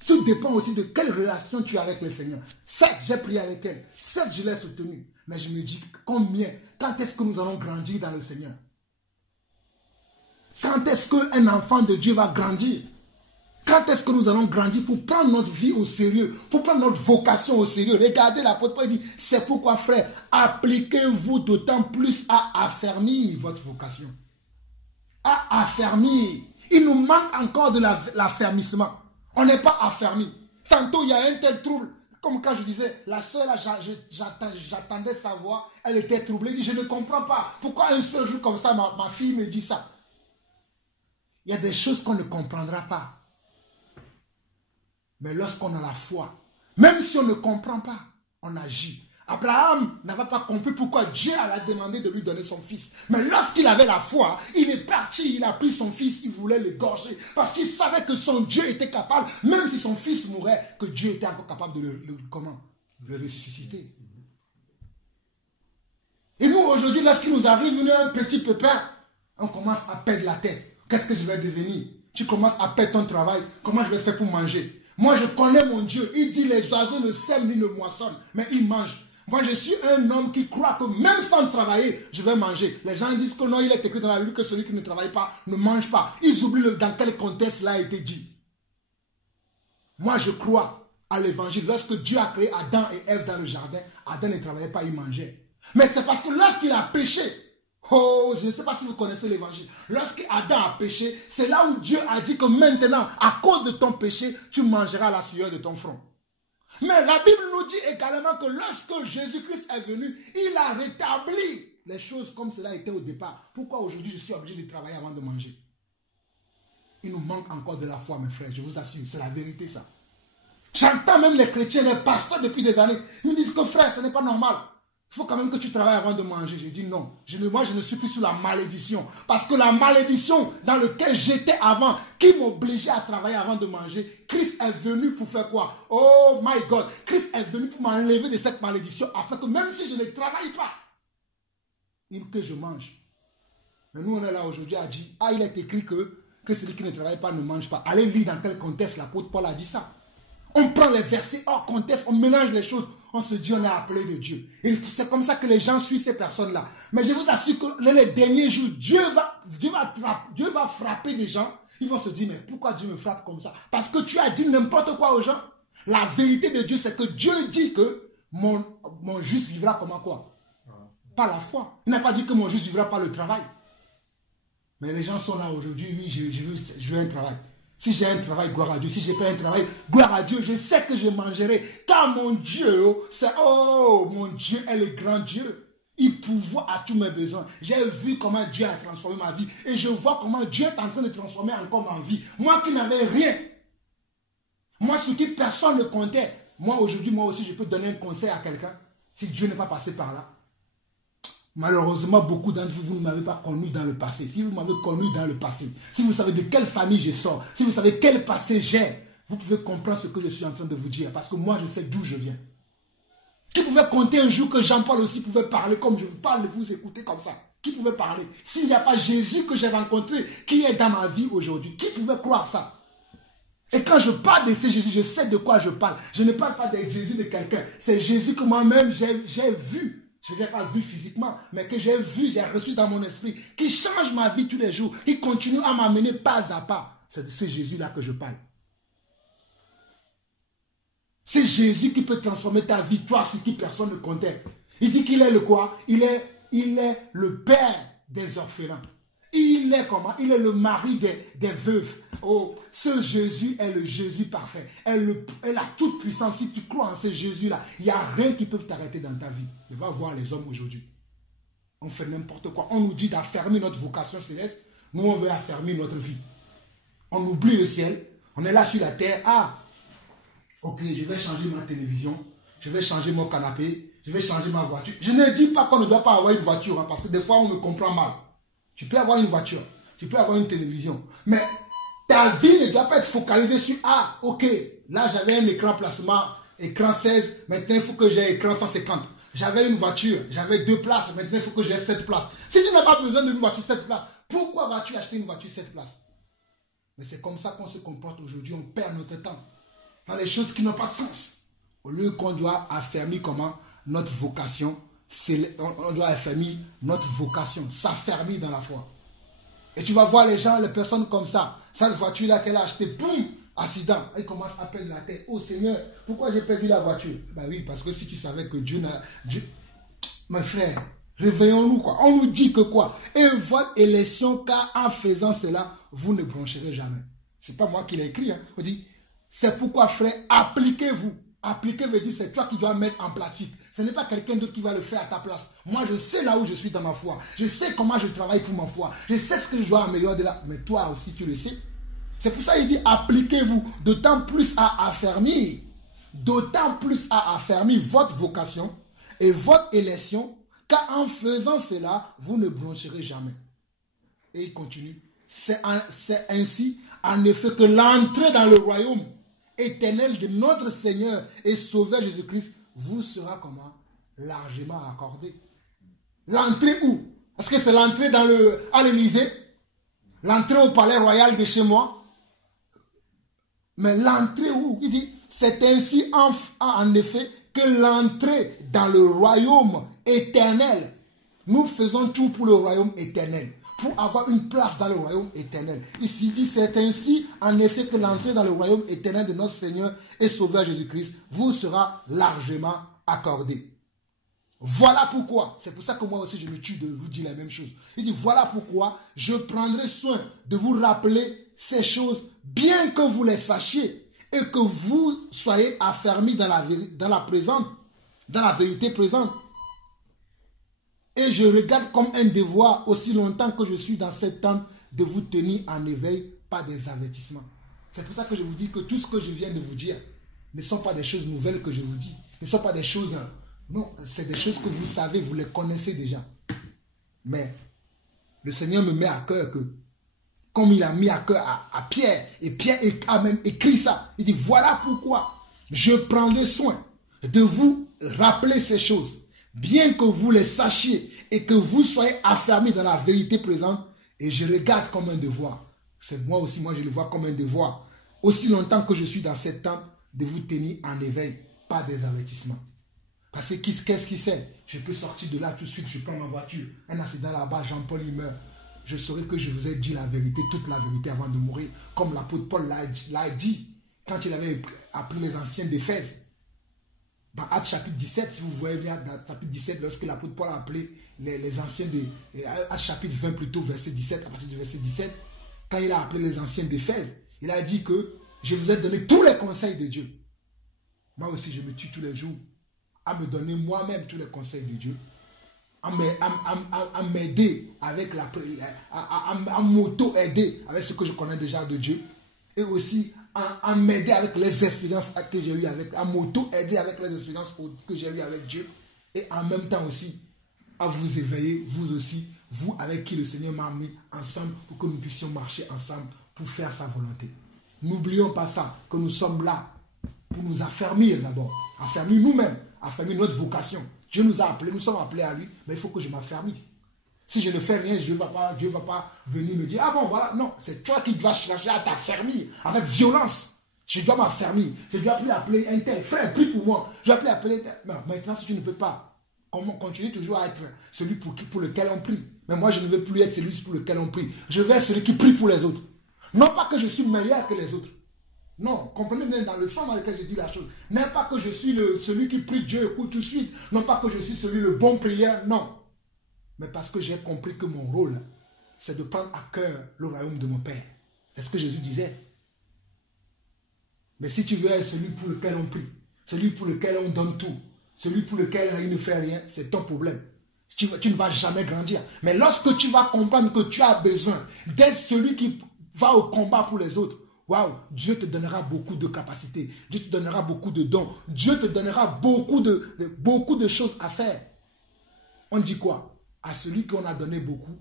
Tout dépend aussi de quelle relation tu as avec le Seigneur. Certes, j'ai prié avec elle. Certes, je l'ai soutenue. Mais je me dis, combien, quand est-ce que nous allons grandir dans le Seigneur? Quand est-ce qu'un enfant de Dieu va grandir? Quand est-ce que nous allons grandir pour prendre notre vie au sérieux, pour prendre notre vocation au sérieux? Regardez l'apôtre Paul dit, c'est pourquoi, frère, appliquez-vous d'autant plus à affermir votre vocation. À affermir. Il nous manque encore de l'affermissement. On n'est pas affermi. Tantôt, il y a un tel trouble. Comme quand je disais, la soeur, j'attendais sa voix, elle était troublée. Elle dit, je ne comprends pas. Pourquoi un seul jour comme ça, ma fille me dit ça? Il y a des choses qu'on ne comprendra pas. Mais lorsqu'on a la foi, même si on ne comprend pas, on agit. Abraham n'avait pas compris pourquoi Dieu allait demander de lui donner son fils. Mais lorsqu'il avait la foi, il est parti, il a pris son fils, il voulait l'égorger. Parce qu'il savait que son Dieu était capable, même si son fils mourait, que Dieu était encore capable de le ressusciter. Et nous, aujourd'hui, lorsqu'il nous arrive un petit pépin, on commence à perdre la tête. Qu'est-ce que je vais devenir? Tu commences à perdre ton travail. Comment je vais faire pour manger? Moi, je connais mon Dieu. Il dit, les oiseaux ne sèment ni ne moissonnent, mais ils mangent. Moi, je suis un homme qui croit que même sans travailler, je vais manger. Les gens disent que non, il est écrit dans la Bible que celui qui ne travaille pas ne mange pas. Ils oublient dans quel contexte cela a été dit. Moi, je crois à l'évangile. Lorsque Dieu a créé Adam et Ève dans le jardin, Adam ne travaillait pas, il mangeait. Mais c'est parce que lorsqu'il a péché, oh, je ne sais pas si vous connaissez l'évangile. Lorsqu'Adam a péché, c'est là où Dieu a dit que maintenant, à cause de ton péché, tu mangeras la sueur de ton front. Mais la Bible nous dit également que lorsque Jésus-Christ est venu, il a rétabli les choses comme cela était au départ. Pourquoi aujourd'hui je suis obligé de travailler avant de manger? Il nous manque encore de la foi, mes frères, je vous assure, c'est la vérité ça. J'entends même les chrétiens, les pasteurs depuis des années, ils me disent que frère, ce n'est pas normal. Il faut quand même que tu travailles avant de manger. Je dis non. Moi, je ne suis plus sous la malédiction. Parce que la malédiction dans laquelle j'étais avant, qui m'obligeait à travailler avant de manger, Christ est venu pour faire quoi? Oh my God. Christ est venu pour m'enlever de cette malédiction afin que même si je ne travaille pas, que je mange. Mais nous, on est là aujourd'hui à dire, ah, il est écrit que celui qui ne travaille pas ne mange pas. Allez lire dans quel contexte l'apôtre Paul a dit ça. On prend les versets hors contexte, on mélange les choses. On se dit, on est appelé de Dieu. Et c'est comme ça que les gens suivent ces personnes-là. Mais je vous assure que les derniers jours, Dieu va frapper des gens. Ils vont se dire, mais pourquoi Dieu me frappe comme ça? Parce que tu as dit n'importe quoi aux gens. La vérité de Dieu, c'est que Dieu dit que mon juste vivra comment quoi? Par la foi. Il n'a pas dit que mon juste vivra par le travail. Mais les gens sont là aujourd'hui, oui, je veux un travail. Si j'ai un travail, gloire à Dieu. Si je n'ai pas un travail, gloire à Dieu. Je sais que je mangerai. Car mon Dieu, mon Dieu est le grand Dieu. Il pourvoit à tous mes besoins. J'ai vu comment Dieu a transformé ma vie. Et je vois comment Dieu est en train de transformer encore ma vie. Moi qui n'avais rien. Moi sur qui personne ne comptait. Moi aujourd'hui, moi aussi, je peux donner un conseil à quelqu'un. Si Dieu n'est pas passé par là. Malheureusement, beaucoup d'entre vous, vous ne m'avez pas connu dans le passé. Si vous m'avez connu dans le passé, si vous savez de quelle famille je sors, si vous savez quel passé j'ai, vous pouvez comprendre ce que je suis en train de vous dire. Parce que moi, je sais d'où je viens. Qui pouvait compter un jour que Jean-Paul aussi pouvait parler comme je vous parle, de vous écouter comme ça? Qui pouvait parler? S'il n'y a pas Jésus que j'ai rencontré, qui est dans ma vie aujourd'hui, qui pouvait croire ça? Et quand je parle de ce Jésus, je sais de quoi je parle. Je ne parle pas de Jésus de quelqu'un. C'est Jésus que moi-même j'ai vu. Je ne l'ai pas vu physiquement, mais que j'ai vu, j'ai reçu dans mon esprit, qui change ma vie tous les jours, qui continue à m'amener pas à pas. C'est de ce Jésus-là que je parle. C'est Jésus qui peut transformer ta vie, toi, sur qui personne ne comptait. Il dit qu'il est le quoi? Il est le père des orphelins. Il est comment? Il est le mari des veuves. Oh, ce Jésus est le Jésus parfait. Elle a toute puissance. Si tu crois en ce Jésus-là, il n'y a rien qui peut t'arrêter dans ta vie. Je vais voir les hommes aujourd'hui. On fait n'importe quoi. On nous dit d'affermir notre vocation céleste. Nous, on veut affermir notre vie. On oublie le ciel. On est là sur la terre. Ah, ok, je vais changer ma télévision. Je vais changer mon canapé. Je vais changer ma voiture. Je ne dis pas qu'on ne doit pas avoir une voiture, hein, parce que des fois, on me comprend mal. Tu peux avoir une voiture, tu peux avoir une télévision, mais ta vie ne doit pas être focalisée sur « Ah, ok, là j'avais un écran placement, écran 16, maintenant il faut que j'ai écran 150. J'avais une voiture, j'avais 2 places, maintenant il faut que j'ai 7 places. » Si tu n'as pas besoin d'une voiture 7 places, pourquoi vas-tu acheter une voiture 7 places? Mais c'est comme ça qu'on se comporte aujourd'hui, on perd notre temps dans les choses qui n'ont pas de sens. Au lieu qu'on doit affermir comment notre vocation, on doit affermir notre vocation, s'affermir dans la foi. Et tu vas voir les gens, les personnes comme ça, cette voiture-là qu'elle a achetée, boum, accident. Elle commence à perdre la tête. Oh Seigneur, pourquoi j'ai perdu la voiture? Ben oui, parce que si tu savais que Dieu n'a... Mes frères, réveillons-nous quoi. On nous dit que quoi? Et votre élection, car en faisant cela, vous ne broncherez jamais. C'est pas moi qui l'ai écrit. Hein. On dit, c'est pourquoi frère, appliquez-vous. Appliquer veut dire c'est toi qui dois mettre en pratique. Ce n'est pas quelqu'un d'autre qui va le faire à ta place. Moi, je sais là où je suis dans ma foi. Je sais comment je travaille pour ma foi. Je sais ce que je dois améliorer de là. Mais toi aussi, tu le sais. C'est pour ça qu'il dit appliquez-vous. D'autant plus à affermir. D'autant plus à affermir votre vocation et votre élection. Car en faisant cela, vous ne broncherez jamais. Et il continue. C'est ainsi, en effet, que l'entrée dans le royaume éternel de notre Seigneur et Sauveur Jésus-Christ vous sera comment? Largement accordée. L'entrée où? Est-ce que c'est l'entrée à l'Élysée? L'entrée au palais royal de chez moi? Mais l'entrée où? Il dit, c'est ainsi en effet que l'entrée dans le royaume éternel. Nous faisons tout pour le royaume éternel. Pour avoir une place dans le royaume éternel. Ici dit, c'est ainsi en effet que l'entrée dans le royaume éternel de notre Seigneur et Sauveur Jésus-Christ vous sera largement accordée. Voilà pourquoi, c'est pour ça que moi aussi je me tue de vous dire la même chose. Il dit, voilà pourquoi je prendrai soin de vous rappeler ces choses, bien que vous les sachiez et que vous soyez affermis dans la vérité présente. Et je regarde comme un devoir, aussi longtemps que je suis dans cette tente, de vous tenir en éveil par des avertissements. C'est pour ça que je vous dis que tout ce que je viens de vous dire ne sont pas des choses nouvelles que je vous dis. Ne sont pas des choses... Non, c'est des choses que vous savez, vous les connaissez déjà. Mais le Seigneur me met à cœur que, comme il a mis à cœur à Pierre, et Pierre a même écrit ça, il dit, voilà pourquoi je prendrai soin de vous rappeler ces choses, bien que vous les sachiez et que vous soyez affermis dans la vérité présente, et je regarde comme un devoir. C'est moi aussi, moi je le vois comme un devoir. Aussi longtemps que je suis dans cette tente, de vous tenir en éveil, pas des avertissements. Parce que qu'est-ce qui sait? Je peux sortir de là tout de suite, je prends ma voiture, un accident là-bas, Jean-Paul il meurt. Je saurais que je vous ai dit la vérité, toute la vérité avant de mourir, comme l'apôtre Paul l'a dit, quand il avait appelé les anciens d'Éphèse. Dans Actes chapitre 17, si vous voyez bien, dans chapitre 17, lorsque l'apôtre Paul a appelé les anciens Actes chapitre 20 plutôt, verset 17, à partir du verset 17, quand il a appelé les anciens d'Éphèse, il a dit que je vous ai donné tous les conseils de Dieu. Moi aussi, je me tue tous les jours à me donner moi-même tous les conseils de Dieu, à m'aider avec à m'auto-aider avec ce que je connais déjà de Dieu, et aussi à m'aider avec les expériences que j'ai eues à m'auto-aider avec les expériences que j'ai eues avec Dieu, et en même temps aussi à vous éveiller, vous aussi, vous avec qui le Seigneur m'a mis ensemble pour que nous puissions marcher ensemble pour faire sa volonté. N'oublions pas ça, que nous sommes là pour nous affermir d'abord, affermir nous-mêmes, affermir notre vocation. Dieu nous a appelés, nous sommes appelés à lui, mais il faut que je m'affermisse. Si je ne fais rien, Dieu ne va pas venir me dire, ah bon, voilà, non, c'est toi qui dois chercher à t'affermir avec violence. Je dois m'affermir, je dois plus appeler un tel, frère, prie pour moi, je dois plus appeler un tel. Non, maintenant si tu ne peux pas, continue toujours à être celui pour lequel on prie. Mais moi, je ne veux plus être celui pour lequel on prie. Je veux être celui qui prie pour les autres. Non pas que je suis meilleur que les autres. Non, comprenez bien dans le sens dans lequel je dis la chose. Non pas que je suis celui qui prie, Dieu écoute tout de suite. Non pas que je suis celui le bon prieur, non. Mais parce que j'ai compris que mon rôle, c'est de prendre à cœur le royaume de mon Père. C'est ce que Jésus disait. Mais si tu veux être celui pour lequel on prie, celui pour lequel on donne tout, celui pour lequel il ne fait rien, c'est ton problème. Tu ne vas jamais grandir. Mais lorsque tu vas comprendre que tu as besoin d'être celui qui va au combat pour les autres, waouh, Dieu te donnera beaucoup de capacités. Dieu te donnera beaucoup de dons. Dieu te donnera beaucoup de choses à faire. On dit quoi? À celui qu'on a donné beaucoup,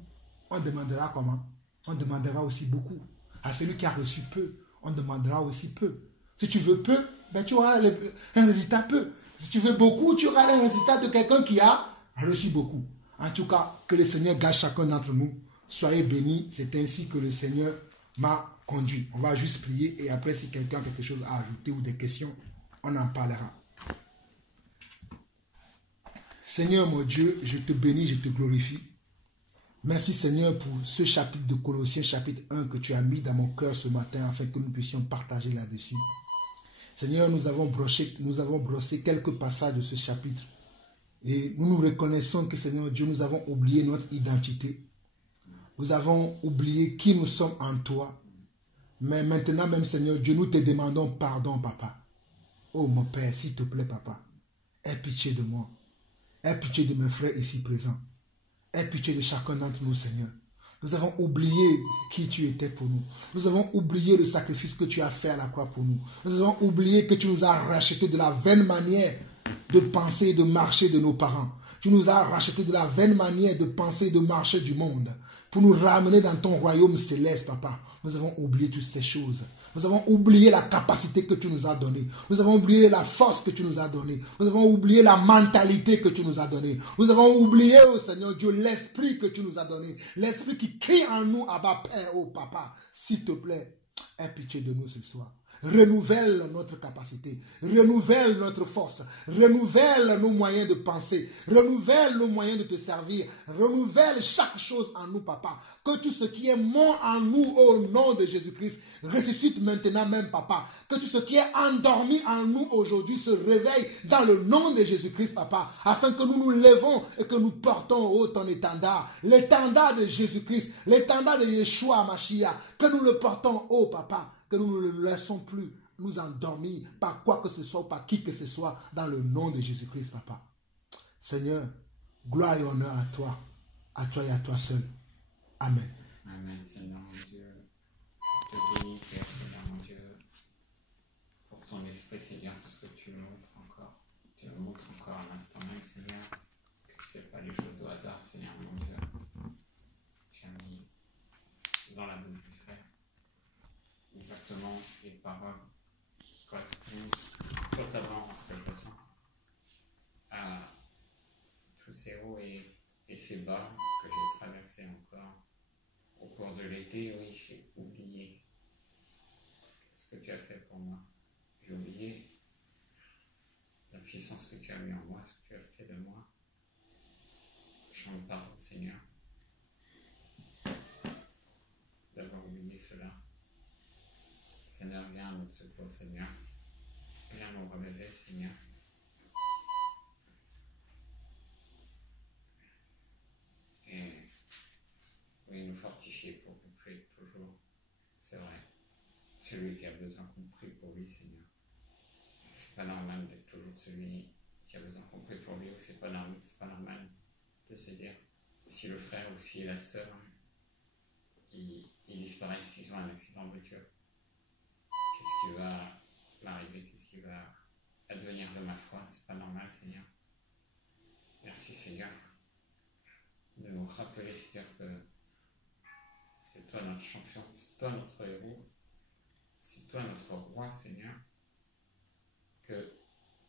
on demandera comment? On demandera aussi beaucoup. À celui qui a reçu peu, on demandera aussi peu. Si tu veux peu, ben tu auras un résultat peu. Si tu veux beaucoup, tu auras un résultat de quelqu'un qui a reçu beaucoup. En tout cas, que le Seigneur garde chacun d'entre nous. Soyez bénis. C'est ainsi que le Seigneur m'a conduit. On va juste prier et après, si quelqu'un a quelque chose à ajouter ou des questions, on en parlera. Seigneur mon Dieu, je te bénis, je te glorifie. Merci Seigneur pour ce chapitre de Colossiens, chapitre 1 que tu as mis dans mon cœur ce matin afin que nous puissions partager là-dessus. Seigneur, nous avons brossé quelques passages de ce chapitre. Et nous nous reconnaissons que Seigneur Dieu, nous avons oublié notre identité. Nous avons oublié qui nous sommes en toi. Mais maintenant même Seigneur Dieu, nous te demandons pardon Papa. Oh mon Père, s'il te plaît Papa, aie pitié de moi. Aie pitié de mes frères ici présents. Aie pitié de chacun d'entre nous Seigneur. Nous avons oublié qui tu étais pour nous. Nous avons oublié le sacrifice que tu as fait à la croix pour nous. Nous avons oublié que tu nous as racheté de la vaine manière de penser et de marcher de nos parents. Tu nous as racheté de la vaine manière de penser et de marcher du monde. Pour nous ramener dans ton royaume céleste, Papa. Nous avons oublié toutes ces choses. Nous avons oublié la capacité que tu nous as donnée. Nous avons oublié la force que tu nous as donnée. Nous avons oublié la mentalité que tu nous as donnée. Nous avons oublié, oh Seigneur Dieu, l'esprit que tu nous as donné. L'esprit qui crie en nous, Abba Père, oh Papa. S'il te plaît, aie pitié de nous ce soir. Renouvelle notre capacité, renouvelle notre force, renouvelle nos moyens de penser, renouvelle nos moyens de te servir, renouvelle chaque chose en nous, Papa. Que tout ce qui est mort en nous, au nom de Jésus-Christ, ressuscite maintenant même, Papa. Que tout ce qui est endormi en nous aujourd'hui se réveille dans le nom de Jésus-Christ, Papa, afin que nous nous levons et que nous portons haut ton étendard, l'étendard de Jésus-Christ, l'étendard de Yeshua Mashiach, que nous le portons haut, Papa. Que nous ne le laissons plus nous endormir par quoi que ce soit ou par qui que ce soit dans le nom de Jésus-Christ, Papa. Seigneur, gloire et honneur à toi et à toi seul. Amen. Amen, Seigneur mon Dieu. Je te bénis, Père, Seigneur mon Dieu, pour ton esprit, Seigneur, parce que tu nous montres encore. Tu nous montres encore à l'instant même, Seigneur, que tu ne fais pas les choses au hasard, Seigneur mon Dieu. Tu as mis dans la bouche du frère exactement les paroles qui correspondent totalement à ce que je ressens, à tous ces hauts et ces bas que j'ai traversés encore au cours de l'été. Oui, j'ai oublié ce que tu as fait pour moi. J'ai oublié la puissance que tu as mis en moi, ce que tu as fait de moi. Je m'en pardonne, Seigneur, d'avoir oublié cela. Seigneur, viens à notre secours, Seigneur. Viens nous relever, Seigneur. Et oui, nous fortifier pour qu'on prie toujours. C'est vrai. Celui qui a besoin qu'on prie pour lui, Seigneur. C'est pas normal d'être toujours celui qui a besoin qu'on prie pour lui. C'est pas normal de se dire si le frère ou si la sœur ils disparaissent, s'ils ont un accident de voiture. Qu'est-ce qui va m'arriver? Qu'est-ce qui va advenir de ma foi? C'est pas normal, Seigneur. Merci, Seigneur, de nous rappeler, Seigneur, que c'est toi notre champion, c'est toi notre héros, c'est toi notre roi, Seigneur, que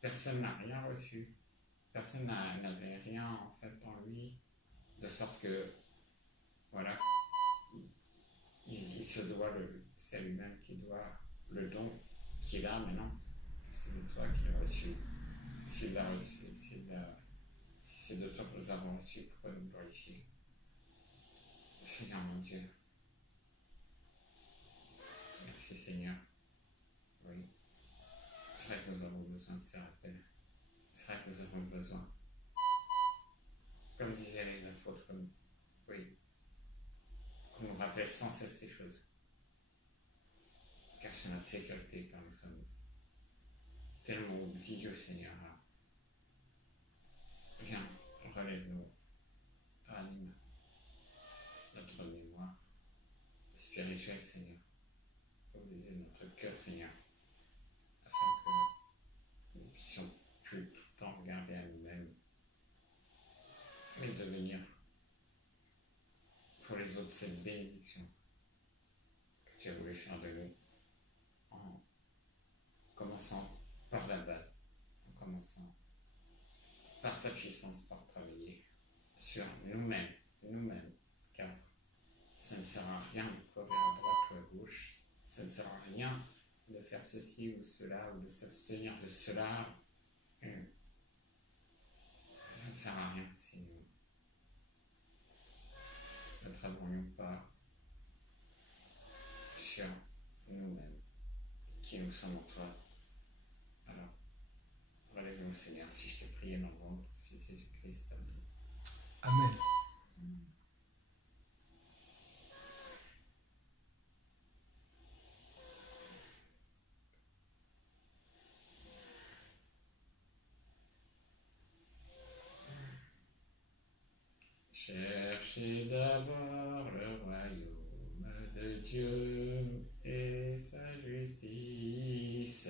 personne n'a rien reçu, personne n'avait rien en fait en lui, de sorte que, voilà, il se doit, c'est lui-même qui doit le don qu'il a maintenant, c'est de toi qu'il a reçu. S'il Si c'est de toi que nous avons reçu, pourquoi nous glorifier? Seigneur mon Dieu. Merci Seigneur. Oui. C'est vrai que nous avons besoin de ces rappels. C'est vrai que nous avons besoin. Comme disaient les apôtres, oui, qu'on nous rappelle sans cesse ces choses. Car c'est notre sécurité quand nous sommes tellement oublieux, Seigneur. Viens, relève-nous, ranime notre mémoire spirituelle, Seigneur. Mobiliser notre cœur, Seigneur, afin que nous puissions plus tout le temps regarder à nous-mêmes, mais devenir pour les autres cette bénédiction que tu as voulu faire de nous, en commençant par la base, en commençant par ta puissance, par travailler sur nous-mêmes, car ça ne sert à rien de courir à droite ou à gauche, ça ne sert à rien de faire ceci ou cela, ou de s'abstenir de cela. Ça ne sert à rien si nous ne travaillons pas sur nous-mêmes, qui nous sommes en toi. Alors, relève-nous, Seigneur, si je t'ai prié dans le nom de Jésus-Christ. Amen. Amen. Cherchez d'abord le royaume de Dieu et sa justice,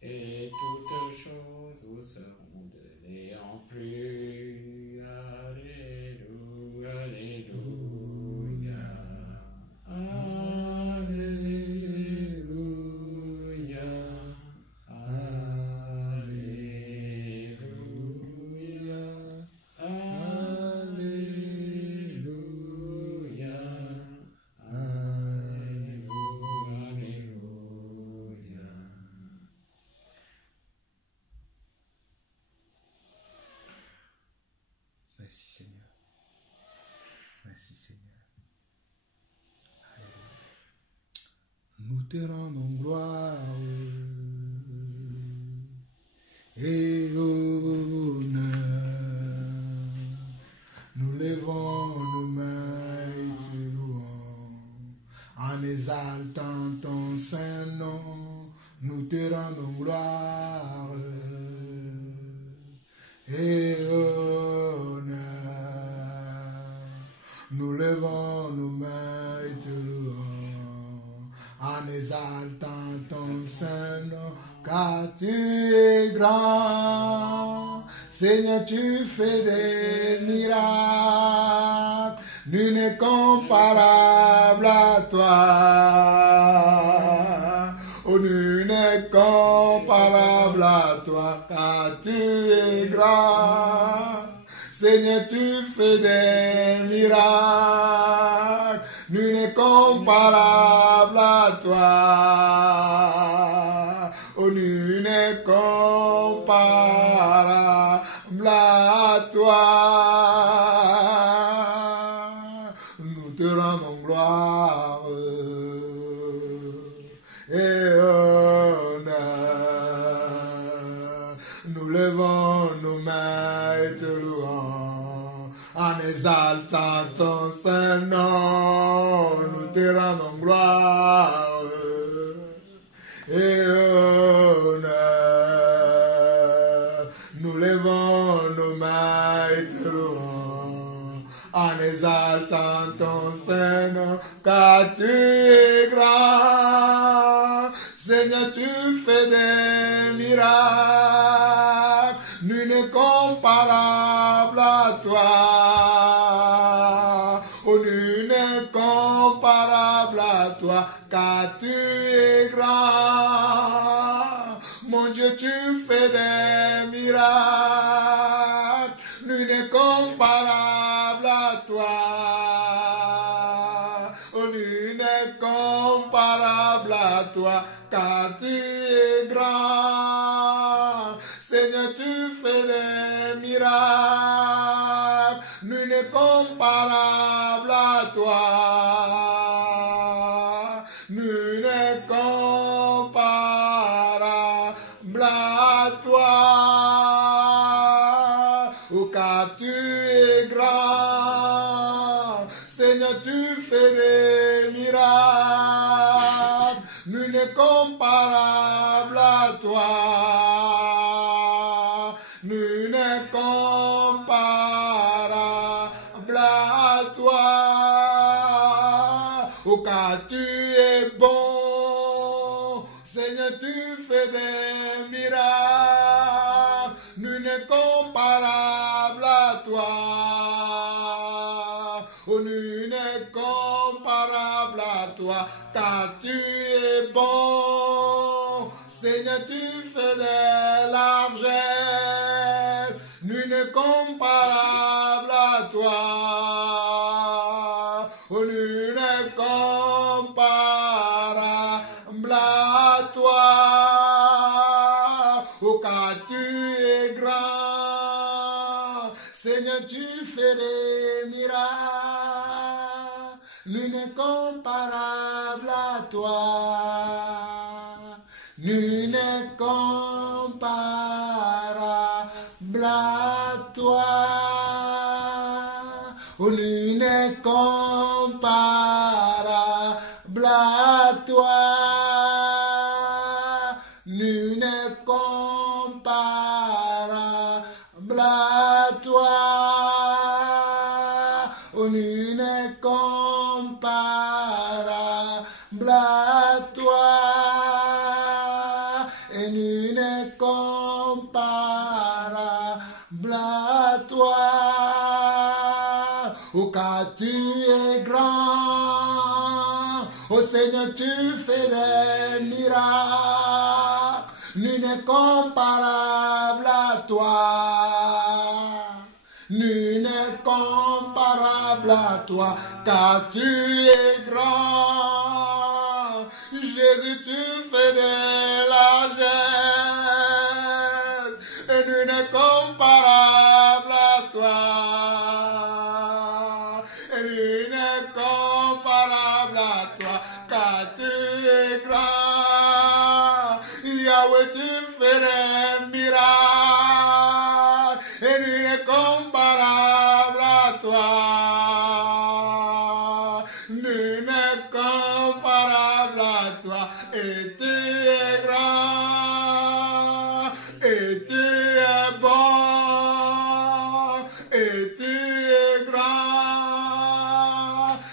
et toutes choses vous seront données en plus. Alléluia, alléluia, alléluia, Merci Seigneur. Merci Seigneur. Alléluia. Nous te rendons gloire et honneur. Nous levons nos mains et te louons en exaltant ton saint nom. Nous te rendons gloire et honneur. Nous levons nos mains et te louons en exaltant ton saint nom, car tu es grand. Seigneur, tu fais des miracles, nul n'est comparable à toi. Oh, nul n'est comparable à toi, car tu es grand. Seigneur, tu fais des miracles, nul n'est comparable à toi. Oh, nul n'est comparable à toi. Nous te rendons gloire et honneur. Nous levons nos mains et te louons en exaltant ton saint nom. Nous te rendons gloire et honneur. Nous levons nos mains et te louons en exaltant ton saint nom, car tu es grand. Seigneur, tu fais des miracles, nul n'est comparable à toi. Oh, nul n'est comparable à toi, car tu es grand. Mon Dieu, tu fais des miracles, nul n'est comparable à toi. Oh, nul n'est comparable à toi, car tu es grand. Seigneur, tu fais des miracles, nul n'est comparable à toi. Nul n'est comparable à toi. Oh, car tu es grand, Seigneur, tu fais des miracles. Nul n'est comparable à toi. Nul n'est comparable à toi. Oh, car tu es bon, Seigneur, tu fais des miracles. Nul n'est comparable à toi. Oh, nul n'est comparable à toi, car tu es bon, Seigneur, tu fais des largesses. Nul n'est comparable à toi. Oh, nul n'est comparable à toi. Oh, car tu es grand, Seigneur, tu fais des miracles. Nul n'est comparable à toi. Nul n'est comparable à toi. Oh, nul n'est comparable à toi. Nul n'est comparable à toi. Oh, nul n'est comparable à toi. Et nul n'est comparable à toi. Oh, car tu es grand. Oh, Seigneur, tu fais des miracles. Nul n'est comparable à toi. Nul n'est comparable à toi, car tu es grand. Jésus, tu fais des largesses, et nul n'est comparable à toi. Et nul n'est comparable à toi, car tu es grand. Yahweh, tu fais des miracles, et nul n'est comparable à toi. Nul n'est comparable à toi, et tu es grand, et tu es bon, et tu es grand.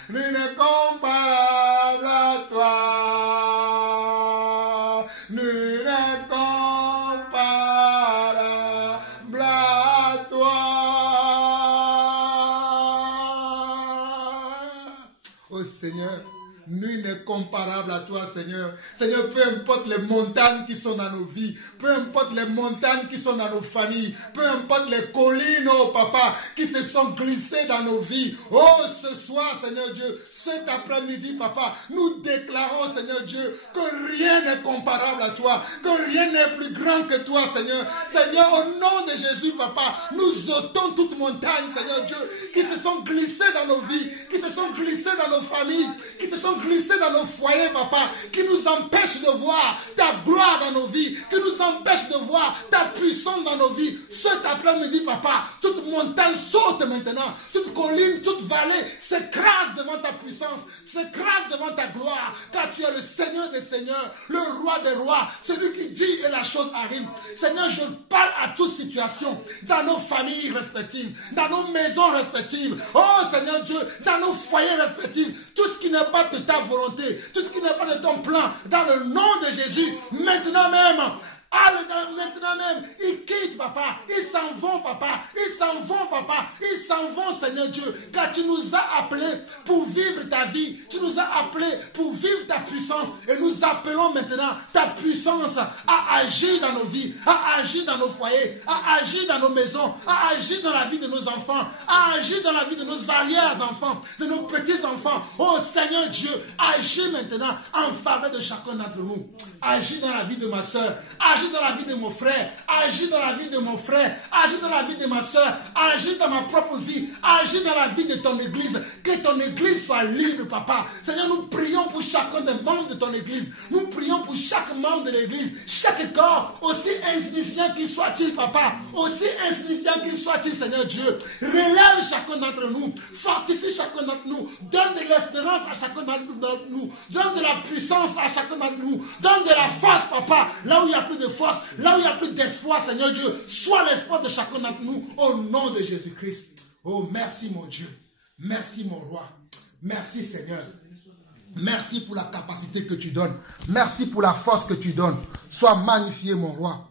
Nul n'est comparable à toi. Nul n'est comparable à toi. Oh Seigneur, nul n'est comparable à toi, Seigneur. Seigneur, peu importe les montagnes qui sont dans nos vies, peu importe les montagnes qui sont dans nos familles, peu importe les collines, oh Papa, qui se sont glissées dans nos vies. Oh, ce soir, Seigneur Dieu, cet après-midi, Papa, nous déclarons, Seigneur Dieu, que rien n'est comparable à toi, que rien n'est plus grand que toi, Seigneur. Seigneur, au nom de Jésus, Papa, nous ôtons toute montagne, Seigneur Dieu, qui se sont glissées dans nos vies, qui se sont glissées dans nos familles, qui se sont glissées dans nos foyers, Papa, qui nous empêchent de voir ta gloire dans nos vies, qui nous empêchent de voir ta puissance dans nos vies. Cet après-midi, Papa, toute montagne saute maintenant, toute colline, toute vallée s'écrase devant ta puissance, s'écrase devant ta gloire, car tu es le Seigneur des Seigneurs, le Roi des Rois, celui qui dit et la chose arrive. Seigneur, je parle à toute situation, dans nos familles respectives, dans nos maisons respectives, oh Seigneur Dieu, dans nos foyers respectifs, tout ce qui n'est pas de ta volonté, tout ce qui n'est pas de ton plan, dans le nom de Jésus, maintenant même, maintenant même, ils quittent, Papa, ils s'en vont, Papa, ils s'en vont, Papa, ils s'en vont, Seigneur Dieu, car tu nous as appelés pour vivre ta vie, tu nous as appelés pour vivre ta puissance, et nous appelons maintenant ta puissance à agir dans nos vies, à agir dans nos foyers, à agir dans nos maisons, à agir dans la vie de nos enfants, à agir dans la vie de nos arrière-enfants, de nos petits-enfants. Oh Seigneur Dieu, agis maintenant en faveur de chacun d'entre nous. Agis dans la vie de ma soeur, agis agis dans la vie de mon frère, agis dans la vie de mon frère, agis dans la vie de ma soeur, agis dans ma propre vie, agis dans la vie de ton église. Que ton église soit libre, papa. Seigneur, nous prions pour chacun des membres de ton église. Nous prions pour chaque membre de l'église, chaque corps, aussi insignifiant qu'il soit-il, papa, aussi insignifiant qu'il soit-il, Seigneur Dieu. Relève chacun d'entre nous, fortifie chacun d'entre nous, donne de l'espérance à chacun d'entre nous, donne de la puissance à chacun d'entre nous, donne de la force, papa, là où il n'y a plus de force, là où il n'y a plus d'espoir, Seigneur Dieu, sois l'espoir de chacun d'entre nous, au nom de Jésus-Christ. Oh, merci mon Dieu, merci mon roi, merci Seigneur. Merci pour la capacité que tu donnes. Merci pour la force que tu donnes. Sois magnifié, mon roi.